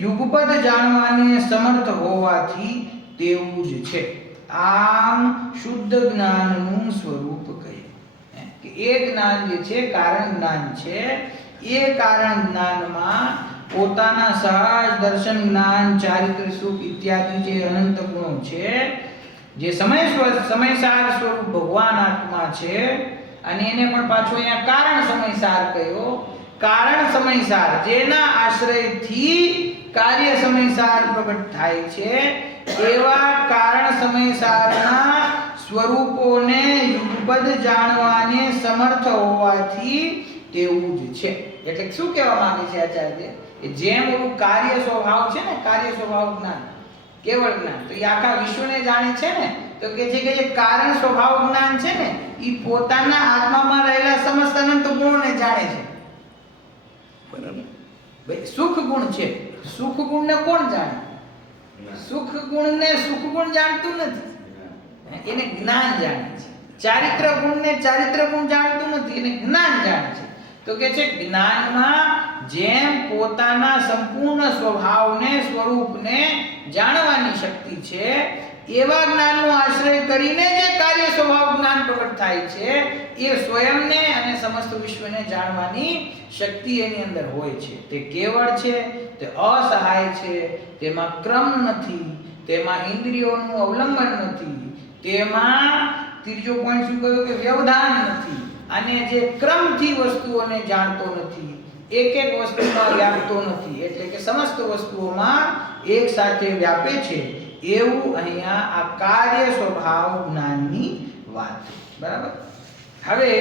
યુગપદ જાણવાને સમર્થ હોવાથી તેવું જ છે. આમ શુદ્ધ જ્ઞાનનું સ્વરૂપ કહે કે એ જ્ઞાન જે છે કારણ જ્ઞાન છે, એ કારણ જ્ઞાનમાં પોતાના સહજ દર્શન, જ્ઞાન, ચારિત્ર, સુખ ઇત્યાદિ જે અનંત ગુણો છે, જે સમયસાર સ્વરૂપ ભગવાન આત્મા છે, અને એને પણ પાછો અહીંયા કારણ સમયસાર કહ્યો. કારણ સમયસાર જેના આશ્રયથી કાર્ય સમયસાર પ્રગટ થાય છે એવા કારણ સમયસારના સ્વરૂપોને યુગપદ જાણવાને સમર્થ હોવાથી તેવું જ છે. એટલે શું કહેવા માંગે છે આચાર્ય કે જેમ ઓલું કાર્ય સ્વભાવ છે ને, કાર્ય સ્વભાવ જ્ઞાન, કેવળ જ્ઞાન તો એ આખા વિશ્વને જાણે છે ને, તો કે છે કે જે કારણ સ્વભાવ જ્ઞાન છે ને એ પોતાના આત્મામાં રહેલા સમસ્ત અનંત ગુણોને જાણે છે. બરાબર. ભાઈ સુખ ગુણ છે, સુખ ગુણને કોણ જાણે? સુખ ગુણને સુખ ગુણ જાણતું નથી, એને જ્ઞાન જાણે છે. ચારિત્ર ગુણને ચારિત્ર ગુણ જાણતું નથી, એને જ્ઞાન જાણે છે. તો કે છે જ્ઞાનમાં જેમ પોતાના સંપૂર્ણ સ્વભાવને, સ્વરૂપને જાણવાની શક્તિ છે, એવા જ્ઞાનનો આશ્રય કરીને જે કાર્ય સ્વભાવ જ્ઞાન પ્રગટ થાય છે એ સ્વયંને અને સમસ્ત વિશ્વને જાણવાની શક્તિ એની અંદર હોય છે. તે કેવળ છે, તે અસહાય છે, તેમાં ક્રમ નથી, તેમાં ઇન્દ્રિયોનું અવલંબન નથી, તેમાં ત્રીજો પોઈન્ટ શું કહ્યું કે વ્યવધાન નથી, અને જે ક્રમથી વસ્તુઓને જાણતો નથી, એક એક વસ્તુમાં વ્યાપતો નથી, એટલે કે સમસ્ત વસ્તુઓમાં એક સાથે વ્યાપે છે, એવું અહીંયા આ કાર્ય સ્વભાવ જ્ઞાનની વાત. બરાબર. હવે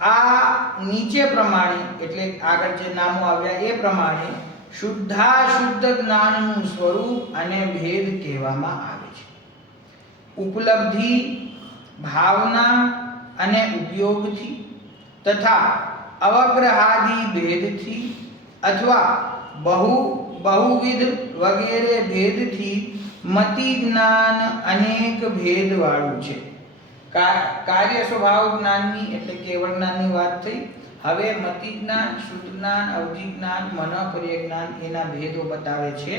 આ નીચે પ્રમાણે એટલે આગળ જે નામો આવ્યા એ પ્રમાણે શુદ્ધાશુદ્ધ જ્ઞાનનું સ્વરૂપ અને ભેદ કહેવામાં આવે છે. ઉપલબ્ધિ, ભાવના અને ઉપયોગથી તથા અવગ્રહાદિ ભેદથી અથવા બહુવિધ વગેરે ભેદથી મતિ જ્ઞાન અનેક ભેદ વાળું છે. કાર્ય સ્વભાવ જ્ઞાનની એટલે કેવળ જ્ઞાનની વાત થઈ. હવે મતિ જ્ઞાન, શુદ્ધ જ્ઞાન, અવધિ જ્ઞાન, મનોપર્ય જ્ઞાન એના ભેદો બતાવે છે.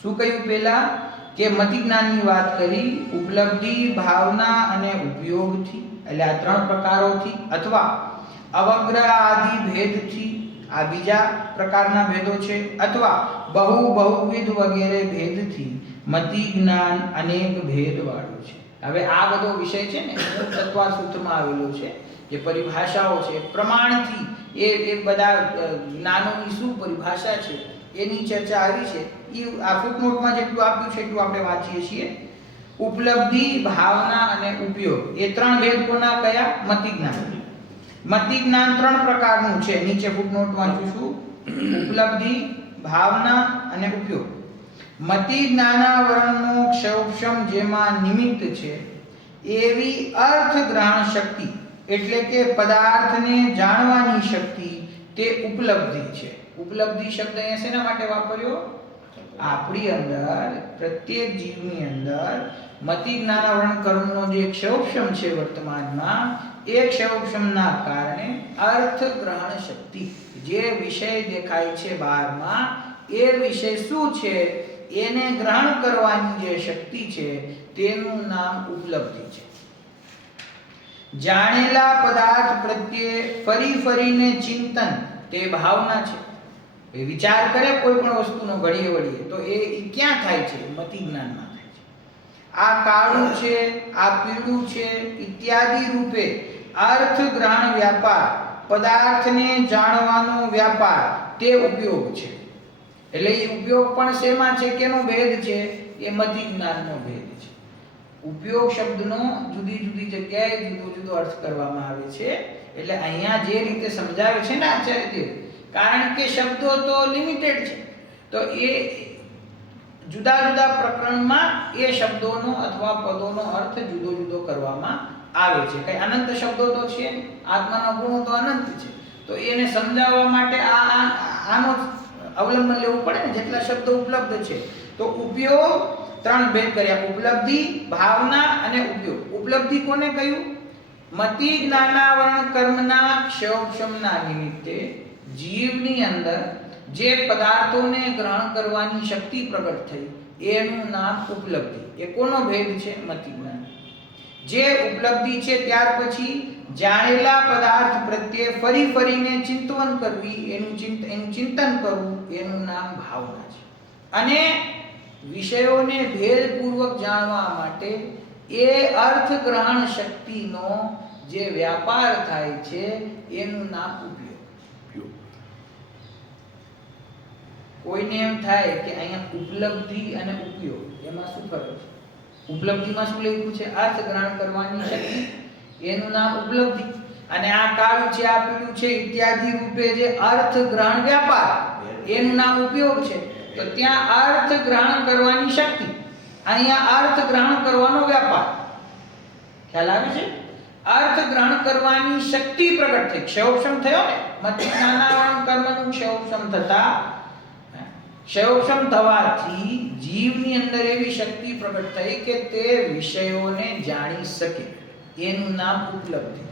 શું કહ્યું પહેલા કે મતિ જ્ઞાનની વાત કરી ઉપલબ્ધિ, ભાવના અને ઉપયોગથી એટલે આ ત્રણ પ્રકારોથી અથવા અવગ્રહ આદિ ભેદથી આ બીજા પ્રકારના ભેદો છે અથવા બહુવિધ વગેરે ભેદથી મતિ જ્ઞાન અનેક ભેદ વાળું છે. હવે આ બધો વિષય છે ને તત્વ સૂત્રમાં આવેલો છે. જે પરિભાષાઓ છે પ્રમાણથી એ બધા જ્ઞાનોની શું પરિભાષા છે એની ચર્ચા આવી છે. એ આ ફૂટનોટમાં જેટલું આપ્યું છે એટલું આપણે વાંચીએ છીએ. ઉપલબ્ધિ, ભાવના અને ઉપયોગ એ ત્રણ ભેદ કોના કયા? મતિ જ્ઞાન. મતિ જ્ઞાન ત્રણ પ્રકારનું છે. નીચે ફૂટનોટ વાંચું છું. ઉપલબ્ધિ, ભાવના અને ઉપયોગ. મતિ જ્ઞાનાવરણનો ક્ષયોક્ષમ જેમાં નિમિત્ત છે એવી અર્થગ્રહણ શક્તિ એટલે કે પદાર્થને જાણવાની શક્તિ તે ઉપલબ્ધિ છે. ઉપલબ્ધિ શબ્દ અહીંયા શેના માટે વાપર્યો? આપણી અંદર પ્રત્યેક જીવની અંદર મતિ જ્ઞાનાવરણ કર્મનો જે ક્ષયોક્ષમ છે વર્તમાનમાં એ ક્ષયોક્ષમના કારણે અર્થગ્રહણ શક્તિ જે વિષય દેખાય છે બહારમાં એ વિષય શું છે એને ગ્રહણ કરવાની જે શક્તિ છે તેનું નામ ઉપલબ્ધિ છે. જાણેલા પદાર્થ પ્રત્યે ફરીને ચિંતન તે ભાવના છે. એ વિચાર કરે કોઈ પણ વસ્તુનો ઘડીએ વળીએ તો એ ક્યાં થાય છે? મતિ જ્ઞાનમાં થાય છે. આ કાળું છે, આ પીળું છે ઇત્યાદિ રૂપે અર્થગ્રહણ વ્યાપાર, પદાર્થને જાણવાનો વ્યાપાર તે ઉપયોગ છે. એટલે એ ઉપયોગ પણ શેમાં છે? કેનો ભેદ છે? એ મતિ જ્ઞાનનો ભેદ છે. ઉપયોગ શબ્દનો જુદી જગ્યાએ જુદો અર્થ કરવામાં આવે છે. એટલે અહીંયા જે રીતે સમજાવે છે ને આચાર્યદેવ, કારણ કે શબ્દો તો લિમિટેડ છે તો એ જુદા પ્રકરણમાં એ શબ્દોનો અથવા પદોનો અર્થ જુદો કરવામાં આવે છે. કઈ અનંત શબ્દો તો છે, આત્માના ગુણો તો અનંત છે. તો એને સમજાવવા માટે આનો અવલંબન લેવું પડે ને. જેટલા શબ્દો ઉપલબ્ધ છે તો ઉપયોગ ત્રણ ભેદ કર્યા: ઉપલબ્ધિ, ભાવના અને ઉપયોગ. ઉપલબ્ધિ કોને કહ્યું? મતિ જ્ઞાનાવરણ કર્મના ક્ષયોક્ષમના નિમિત્તે જીવની અંદર જે પદાર્થોને ગ્રહણ કરવાની શક્તિ પ્રગટ થઈ એનું નામ ઉપલબ્ધિ. એ કોનો ભેદ છે? મતિ જ્ઞાન. જે ઉપલબ્ધિ છે ત્યાર પછી જાણેલા પદાર્થ પ્રત્યે ફરીને ચિંતન કરવી, એનું ચિંતન કરવું એનું નામ ભાવના છે. અને વિષયોને ભેદપૂર્વક જાણવા માટે એ અર્થગ્રહણ શક્તિનો જે વ્યાપાર થાય છે એનું નામ ઉપયોગ. કોઈને એમ થાય કે અહીંયા ઉપલબ્ધિ અને ઉપયોગ એમાં શું ફરક છે? ઉપલબ્ધિમાં શું લખ્યું છે? અર્થગ્રહણ કરવાની શક્તિ, એનું નામ ઉપલબ્ધિ. અને આ કાળું છે, આ પીળું છે ઇત્યાદિ રૂપે જે અર્થગ્રહણ વ્યાપાર એનું નામ ઉપયોગ છે. તો ત્યાં અર્થ ગ્રહણ કરવાની શક્તિ, અહીંયા અર્થ ગ્રહણ કરવાનો વ્યાપાર. ખ્યાલ આવે છે? અર્થ ગ્રહણ કરવાની શક્તિ પ્રગટ થઈ, ક્ષયોક્ષમ થયો ને. મતિ જ્ઞાનાવરણ કર્મનું ક્ષયોક્ષમ થવાથી જીવની અંદર એવી શક્તિ પ્રગટ થઈ કે તે વિષયોને જાણી શકે, એનું નામ ઉપલબ્ધિ.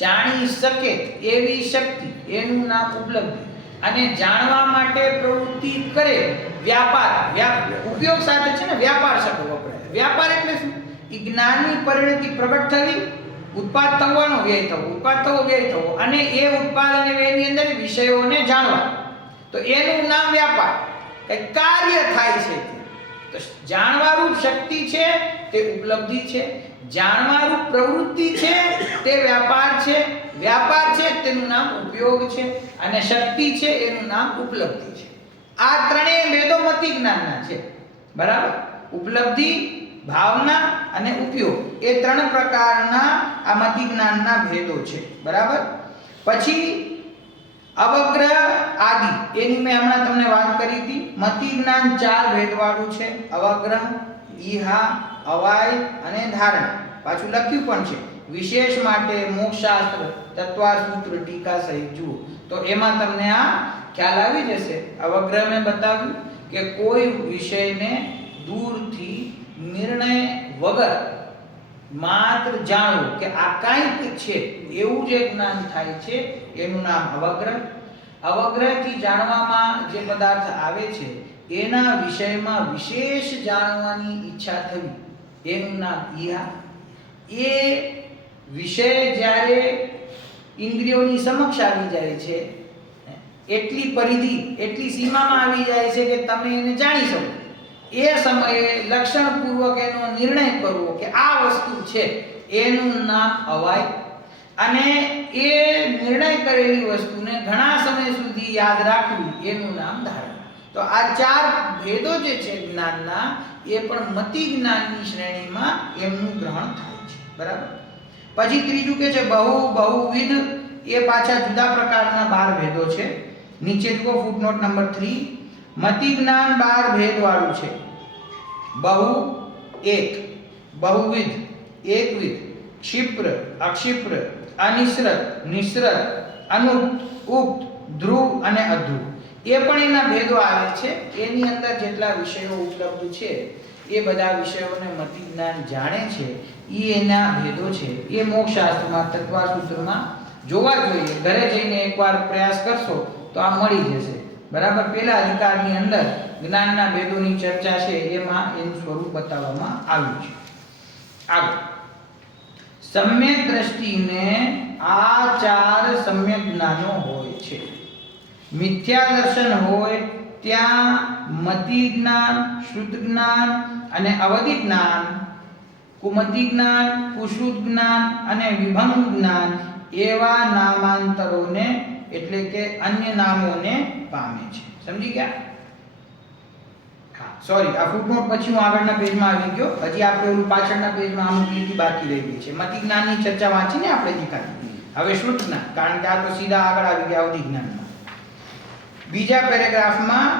જાણી શકે એવી શક્તિ એનું નામ ઉપલબ્ધિ. અને જાણવા માટે પ્રવૃત્તિ કરે, વ્યાપાર. ઉપયોગ સાથે છે ને વ્યાપાર શબ્દ વપરાય. વ્યાપાર એટલે શું? એ જ્ઞાનની પરિણતિ પ્રગટ થવી, ઉત્પાદ થવાનો, વ્યય થવો, ઉત્પાદ થવો, વ્યય થવો, અને એ ઉત્પાદ અને વ્યયની અંદર વિષયોને જાણવા, તો એનું નામ વ્યાપાર. કઈ કાર્ય થાય છે તો જાણવારૂપ શક્તિ છે તે ઉપલબ્ધિ છે, જાણવારૂપ પ્રવૃત્તિ છે તે વ્યાપાર છે, વ્યાપાર છે તેનું નામ ઉપયોગ છે, અને શક્તિ છે એનું નામ ઉપલબ્ધિ છે. આ ત્રણેય ભેદો મતિ જ્ઞાનના છે. બરાબર? ઉપલબ્ધિ, ભાવના અને ઉપયોગ એ ત્રણ પ્રકારના આ મતિ જ્ઞાનના ભેદો છે. બરાબર? પછી અવગ્રહ આદિ, એની મેં હમણાં તમને વાત કરી હતી. મતિ જ્ઞાન ચાર ભેદવાળું છે: અવગ્રહ, ઈહા, અવાય અને ધારણ. પાછું લખ્યું પણ છે. વિશેષ માટે મોક્ષશાસ્ત્ર, તત્વાસૂત્ર, ટીકા સહિત જુઓ તો એમાં તમને આ ખ્યાલ આવી જશે. અવગ્રહ મેં બતાવ્યું કે કોઈ વિષયને દૂરથી નિર્ણય વગર માત્ર જાણવું કે આ કાંઈક છે એવું જે જ્ઞાન થાય છે એનું નામ અવગ્રહ. અવગ્રહથી જાણવામાં જે પદાર્થ આવે છે એના વિષયમાં વિશેષ જાણવાની ઈચ્છા થવી એનું નામ ઈહા. એ વિષય જ્યારે ઇન્દ્રિયોની સમક્ષ આવી જાય છે, એટલી પરિધિ એટલી સીમામાં આવી જાય છે કે તમે એને જાણી શકો, એ સમયે લક્ષણપૂર્વક એનો નિર્ણય કરવો કે આ વસ્તુ છે એનું નામ અવાય. અને એ નિર્ણય કરેલી વસ્તુને ઘણા સમય સુધી યાદ રાખવી એનું નામ ધારણા. તો આ ચાર ભેદો જે છે જ્ઞાનના એ પણ મતિ જ્ઞાનની શ્રેણીમાં એમનું ગ્રહણ થાય છે. બરાબર. પછી ત્રીજું કે છે બહુવિધ. એ પાછા જુદા પ્રકારના 12 ભેદો છે. નીચે જુઓ ફૂટનોટ નંબર 3. મતિ જ્ઞાન 12 ભેદ વાળું છે. બહુ એક, બહુવિધ એકવિધ, ક્ષિપ્ર અક્ષિપ્ર, અનિશ્રત નિશ્રત, અનુક્ત ઉક્ત, ધ્રુવ અને અધ્રુવ. એ પણ એના ભેદો આવે છે. એની અંદર જેટલા વિષયો ઉપલબ્ધ છે એ બધા વિષયોને મતિ જ્ઞાન જાણે છે એ એના ભેદો છે. એ મોક્ષશાસ્ત્રમાં તત્વસૂત્રમાં જોવા જોઈએ. ઘરે જઈને એકવાર પ્રયાસ કરશો તો આ મળી જશે. બરાબર. પેલા અધિકારની અંદર જ્ઞાનના ભેદોની ચર્ચા છે એમાં એનું સ્વરૂપ બતાવવામાં આવ્યું છે. આગળ સમ્યક દ્રષ્ટિને આ ચાર સમ્યક જ્ઞાનો હોય છે. મિથ્યા દર્શન હોય ત્યાં મતિ જ્ઞાન, શ્રુત જ્ઞાન અને અવધિ જ્ઞાન, કુમતિ જ્ઞાન, કુશ્રુત જ્ઞાન અને વિભંગ જ્ઞાન એવા નામાંતરોને એટલે કે અન્ય નામોને પામે છે. સમજી ગયા? હા, સોરી, આ ફૂટનોટ પછી હું આગળના પેજમાં આવી ગયો. હજી આપણે ઓલું પાછળના પેજમાં અમુક લીટી બાકી રહી ગઈ છે. મતિ જ્ઞાનની ચર્ચા વાંચીને આપણે નીકાળી. હવે શ્રુત જ્ઞાન, કારણ કે આ તો સીધા આગળ આવી ગયા અવધિ જ્ઞાનમાં. બીજા પેરેગ્રાફમાં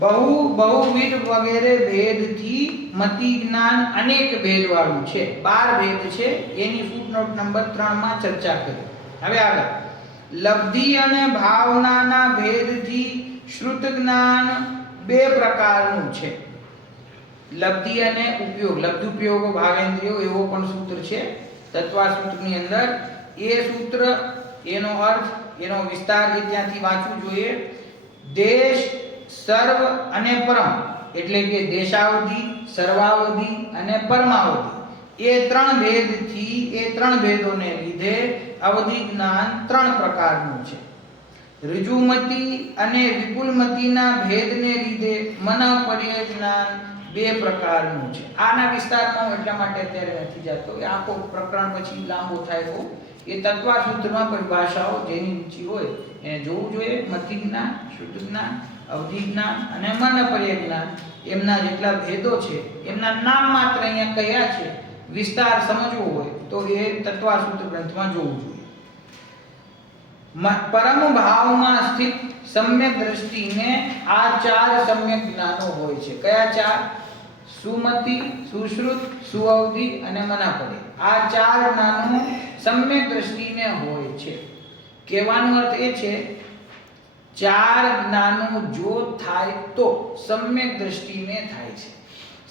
બહુવિધ વગેરે ભેદથી મતિ જ્ઞાન અનેક ભેદ વાળું છે. 12 ભેદ છે. એની ફૂટનોટ નંબર 3 માં ચર્ચા કરી. હવે આગળ લબ્ધિ અને ભાવનાના ભેદથી શ્રુત જ્ઞાન 2 પ્રકારનું છે. લબ્ધિ અને ઉપયોગ, લબ્ધુપયોગો ભાવેન્દ્રિયો એવો પણ સૂત્ર છે તત્વસૂત્રની અંદર. એ સૂત્ર, એનો અર્થ, એનો વિસ્તાર એ ત્યાંથી વાંચવું જોઈએ. દેશ, સર્વ અને પરમ એટલે કે દેશાવધિ, સર્વાવધિ અને પરમાવધિ એ 3 ભેદથી, એ 3 ભેદોને લીધે અવધિ જ્ઞાન 3 પ્રકારનું છે. ઋજુમતિ અને વિપુલમતિના ભેદને લીધે મનઃપર્ય જ્ઞાન 2 પ્રકારનું છે. આના વિસ્તારમાં હું એટલા માટે અત્યારે નથી જતો. એ આખો પ્રકરણ પછી લાંબો થાય બહુ. એ તત્વસૂત્રમાં પરિભાષાઓ જેની ઊંચી હોય એને જોવું જોઈએ. મતિ જ્ઞાન, શ્રુત જ્ઞાન, અવધિ જ્ઞાન અને મનઃપર્ય જ્ઞાન એમના જેટલા ભેદો છે એમના નામ માત્ર અહીંયા કયા છે, વિસ્તાર સમજવો હોય તો એ તત્વસૂત્ર ગ્રંથમાં જોવું જોઈએ. પરમ ભાવમાં સ્થિત સમ્યક દ્રષ્ટિને આ 4 સમ્યક જ્ઞાનો હોય છે. કયા 4? સુમતિ, સુશ્રુત, સુઅવધિ અને મનઃપર્ય. આ 4 જ્ઞાનો સમ્યક દ્રષ્ટિને હોય છે. કહેવાનો અર્થ એ છે 4 જ્ઞાનો જો થાય તો સમ્યક દ્રષ્ટિને થાય છે.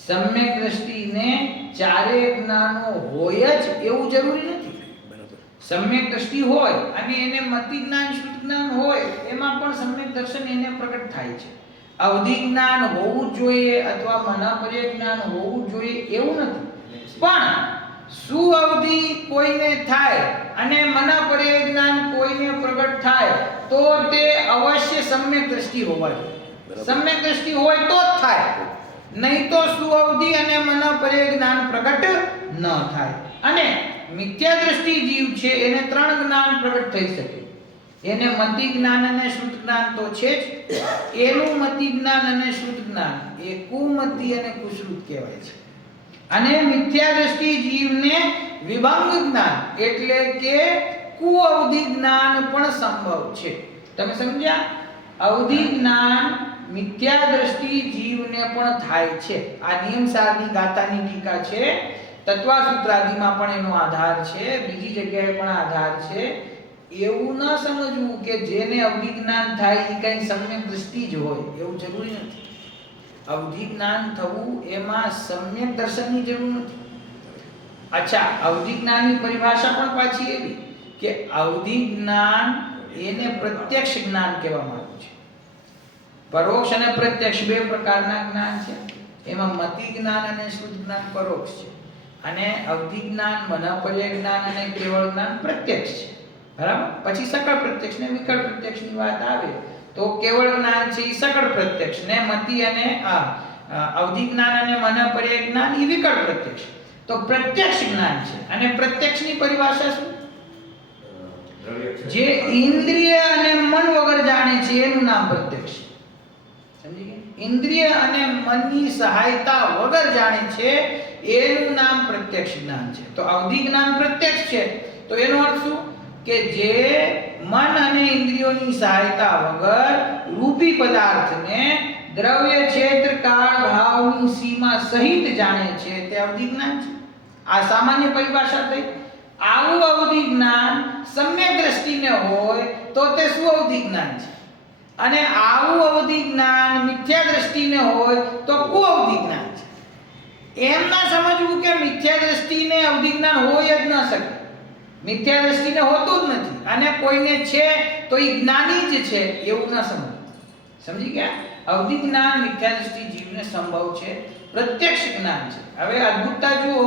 સમ્યક દ્રષ્ટિને 4 જ્ઞાનો હોય જ એવું જરૂરી નથી. સમ્યક દ્રષ્ટિ હોય અને એને મતિ જ્ઞાન, શ્રુત જ્ઞાન હોય એમાં પણ સમ્યક દર્શન એને પ્રગટ થાય છે. અવધિ જ્ઞાન હોવું જોઈએ અથવા મનઃપર્ય જ્ઞાન હોવું જોઈએ એવું નથી. પણ સુઅવધિ કોઈને થાય અને મનઃપર્ય જ્ઞાન કોઈને પ્રગટ થાય તો તે અવશ્ય સમ્યક દ્રષ્ટિ હોવા જોઈએ. સમ્યક દ્રષ્ટિ હોય તો જ થાય, નહીં તો સુઅવધિ અને મનઃપર્ય જ્ઞાન પ્રગટ ન થાય. અને મિથ્યા દ્રષ્ટિ જીવ છે એને 3 જ્ઞાન પ્રગટ થઈ શકે. એને મતિ જ્ઞાન અને શ્રુત જ્ઞાન તો છે જ. એનું મતિ જ્ઞાન અને શ્રુત જ્ઞાન એ કુમતિ અને કુશ્રુત કહેવાય છે. અને મિથ્યા દ્રષ્ટિ જીવને વિભંગ જ્ઞાન એટલે કે કુઅવધિ જ્ઞાન પણ સંભવ છે. તમે સમજ્યા? અવધિ જ્ઞાન મિથ્યા દ્રષ્ટિ જીવને પણ થાય છે. આ નિયમસારની ગાથાની ટીકા છે. તત્વસૂત્રાદિમાં પણ એનો આધાર છે, બીજી જગ્યાએ પણ આધાર છે. એવું ન સમજવું કે જેને અવધિ જ્ઞાન થાય એ કઈ સમ્યક દ્રષ્ટિ જ હોય એવું જરૂરી નથી. અવધિ જ્ઞાન થવું એમાં સમ્યક દર્શનની જરૂર નથી. અચ્છા, અવધિ જ્ઞાનની પરિભાષા પણ પાછી એવી કે અવધિ જ્ઞાન એને પ્રત્યક્ષ જ્ઞાન કહેવામાં આવ્યું છે. પરોક્ષ અને પ્રત્યક્ષ બે પ્રકારના જ્ઞાન છે. એમાં મતિ જ્ઞાન અને શુદ્ધ જ્ઞાન પરોક્ષ છે અને અવધિ જ્ઞાન, મનોપર્ય જ્ઞાન અને કેવળ જ્ઞાન પ્રત્યક્ષ છે. બરાબર? પછી સકળ પ્રત્યક્ષ ને વિકળ પ્રત્યક્ષની વાત આવે તો કેવળ જ્ઞાન છે એ સકળ પ્રત્યક્ષ ને મતિ અને અવધિ જ્ઞાન અને મનોપર્ય જ્ઞાન એ વિકળ પ્રત્યક્ષ. તો પ્રત્યક્ષ જ્ઞાન છે અને પ્રત્યક્ષની પરિભાષા શું? જે ઇન્દ્રિય અને મન વગર જાણે છે એનું નામ પ્રત્યક્ષ. સમજી ગયા? ઇન્દ્રિય અને મનની સહાયતા વગર જાણે છે એનું નામ પ્રત્યક્ષ જ્ઞાન છે. તો અવધિ જ્ઞાન પ્રત્યક્ષ છે તો એનો અર્થ શું? કે જે મન અને ઇન્દ્રિયોની સહાયતા વગર રૂપી પદાર્થને દ્રવ્ય, ક્ષેત્ર, કાળ, ભાવની સીમા સહિત જાણે છે તે અવધિ જ્ઞાન છે. આ સામાન્ય પરિભાષા થઈ. આવું અવધિ જ્ઞાન સમ્યક દ્રષ્ટિને હોય તો તે સુઅવધિ જ્ઞાન છે અને આવું અવધિ જ્ઞાન મિથ્યા દ્રષ્ટિને હોય તો કુઅવધિ જ્ઞાન છે. એમ ના સમજવું કે મિથ્યા દ્રષ્ટિને અવધિ જ્ઞાન હોય જ ન શકે. મિથ્યા દ્રષ્ટિને હોતું જ નથી અને કોઈને છે તો એ જ્ઞાની જ છે એવું ન સમજવું. સમજી ગયા? અવધિ જ્ઞાન મિથ્યા દ્રષ્ટિ જીવને સંભવ છે, પ્રત્યક્ષ જ્ઞાન છે. હવે અદ્ભુતતા જુઓ,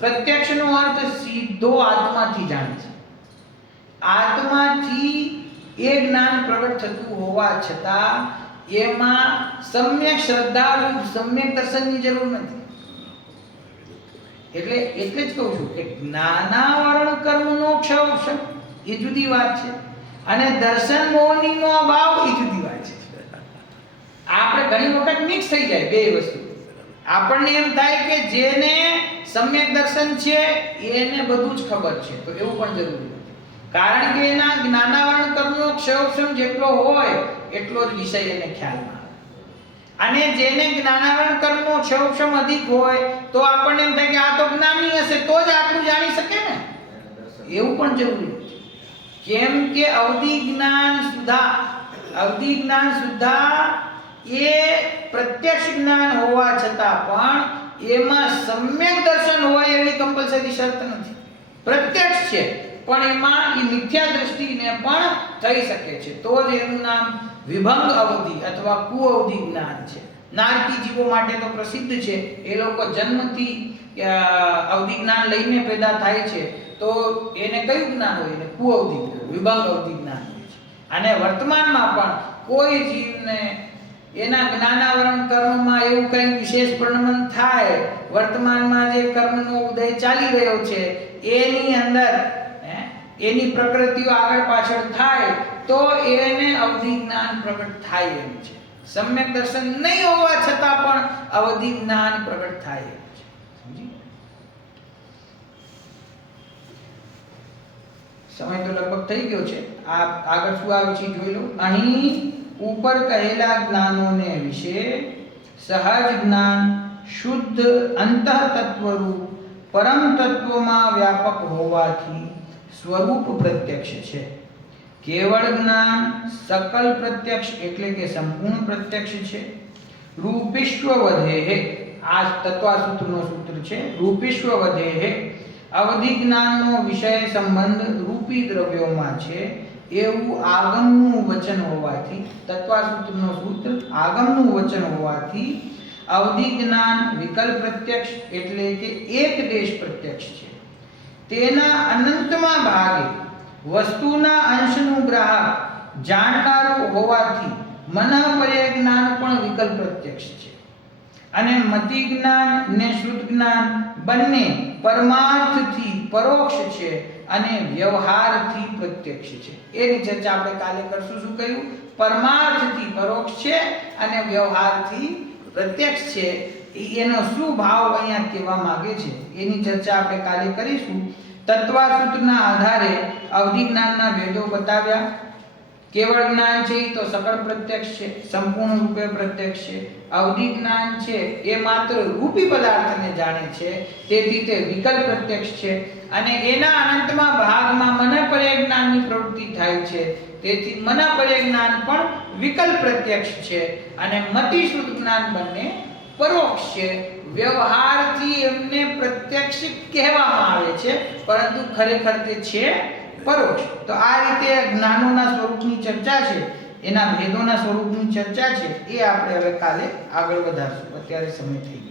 પ્રત્યક્ષનો અર્થ સીધો આત્માથી જાણે છે. આત્માથી એ જ્ઞાન પ્રગટ થતું હોવા છતાં એમાં સમ્યક શ્રદ્ધા, સમ્યક દર્શનની જરૂર નથી. એટલે જ કહું છું કે જ્ઞાનાવરણ કર્મનો ક્ષય એ જુદી વાત છે અને દર્શન મોહનીનો અભાવ એ જુદી વાત છે. આપણે ઘણી વખત મિક્સ થઈ જાય બે વસ્તુ. આપણને એમ થાય કે જેને સમ્યક દર્શન છે એને બધું જ ખબર છે, તો એવું પણ જરૂરી નથી. કારણ કે એના જ્ઞાનાવરણ કર્મનો ક્ષયોક્ષમ જેટલો હોય એટલો જ વિષય એને ખ્યાલમાં આવે. અને જેને જ્ઞાનાવરણ કર્મનો ક્ષયોક્ષમ અધિક હોય તો આપણને એમ થાય કે આ તો જ્ઞાની હશે તો જ આટલું જાણી શકે ને, એવું પણ જરૂરી નથી. કેમ કે અવધિ જ્ઞાન સુધા એ પ્રત્યક્ષ જ્ઞાન હોવા છતાં પણ એમાં સમ્યક દર્શન હોય એવી કમ્પલસરી શરત નથી. પ્રત્યક્ષ છે પણ એમાં એ મિથ્યા દ્રષ્ટિને પણ થઈ શકે છે, તો જ એનું નામ વિભંગ અવધિ અથવા કુઅવધિ જ્ઞાન છે. નારકી જીવો માટે તો પ્રસિદ્ધ છે. એ લોકો જન્મથી અવધિ જ્ઞાન લઈને પેદા થાય છે તો એને કયું જ્ઞાન હોય? એને કુઅવધિ જ્ઞાન, વિભંગ અવધિ જ્ઞાન હોય છે. અને વર્તમાનમાં પણ કોઈ જીવને એના જ્ઞાનાવરણ કર્મમાં એવું કંઈ વિશેષ પરિણમન થાય, વર્તમાનમાં જે કર્મનો ઉદય ચાલી રહ્યો છે એની અંદર એની પ્રકૃતિઓ આગળ પાછળ થાય તો એને અવધિ જ્ઞાન પ્રગટ થાય એમ છે. સમ્યક દર્શન નહીં હોવા છતાં પણ અવધિ જ્ઞાન પ્રગટ થાય એમ છે. સમજી? સમય તો લગભગ થઈ ગયો છે. આ આગળ શું આવે છે જોઈ લો. અહીં ઉપર કહેલા જ્ઞાનોને વિશે સહજ જ્ઞાન શુદ્ધ અંતઃતત્વરૂપ પરમ તત્વમાં વ્યાપક હોવાથી સ્વરૂપ પ્રત્યક્ષ છે. કેવળ જ્ઞાન સકલ પ્રત્યક્ષ એટલે કે સંપૂર્ણ પ્રત્યક્ષ છે. રૂપિષ્વ વધેહે, આ તત્વાસૂત્રનો સૂત્ર છે. રૂપિષ્વ વધેહે, અવધિ જ્ઞાનનો વિષય સંબંધ રૂપી દ્રવ્યોમાં છે એવું આગમનું વચન હોવાથી, તત્વાસૂત્રનો સૂત્ર આગમનું વચન હોવાથી અવધિ જ્ઞાન વિકલ્પ પ્રત્યક્ષ એટલે કે એક દેશ પ્રત્યક્ષ છે. તેના અનંતમાં ભાગે વસ્તુના અંશનું ગ્રાહક જાણનારું હોવાથી મનઃપર્ય જ્ઞાન પણ વિકલ્પ પ્રત્યક્ષ છે. અને મતિ જ્ઞાન ને શુદ્ધ જ્ઞાન બંને પરમાર્થથી પરોક્ષ છે અને વ્યવહારથી પ્રત્યક્ષ છે. એની ચર્ચા આપણે કાલે કરશું. શું કહ્યું? પરમાર્થથી પરોક્ષ છે અને વ્યવહારથી પ્રત્યક્ષ છે. એનો શું ભાવ અહીંયા કહેવા માંગે છે એની ચર્ચા આપણે કાલે કરીશું. તત્વાસૂત્રના આધારે અવધિ જ્ઞાનના ભેદો બતાવ્યા, કેવળ જ્ઞાન છે ઈ તો સકળ પ્રત્યક્ષ છે, સંપૂર્ણ રૂપે પ્રત્યક્ષ છે. અવધિ જ્ઞાન છે એ માત્ર રૂપી પદાર્થને જાણે છે, તેથી તે વિકલ્પ પ્રત્યક્ષ છે. અને એના અનંતમાં ભાગમાં મનપર્ય જ્ઞાનની પ્રવૃત્તિ થાય છે, તેથી મનપર્ય જ્ઞાન પણ વિકલ્પ પ્રત્યક્ષ છે. અને મતિશ્રુત જ્ઞાન બંને પરોક્ષ છે. વ્યવહારથી એમને પ્રત્યક્ષ કહેવામાં આવે છે, પરંતુ ખરેખર તે છે પરોક્ષ. તો આ રીતે જ્ઞાનોના સ્વરૂપની ચર્ચા છે, એના ભેદોના સ્વરૂપની ચર્ચા છે, એ આપણે હવે કાલે આગળ વધારશું. અત્યારે સમય થઈ ગયો.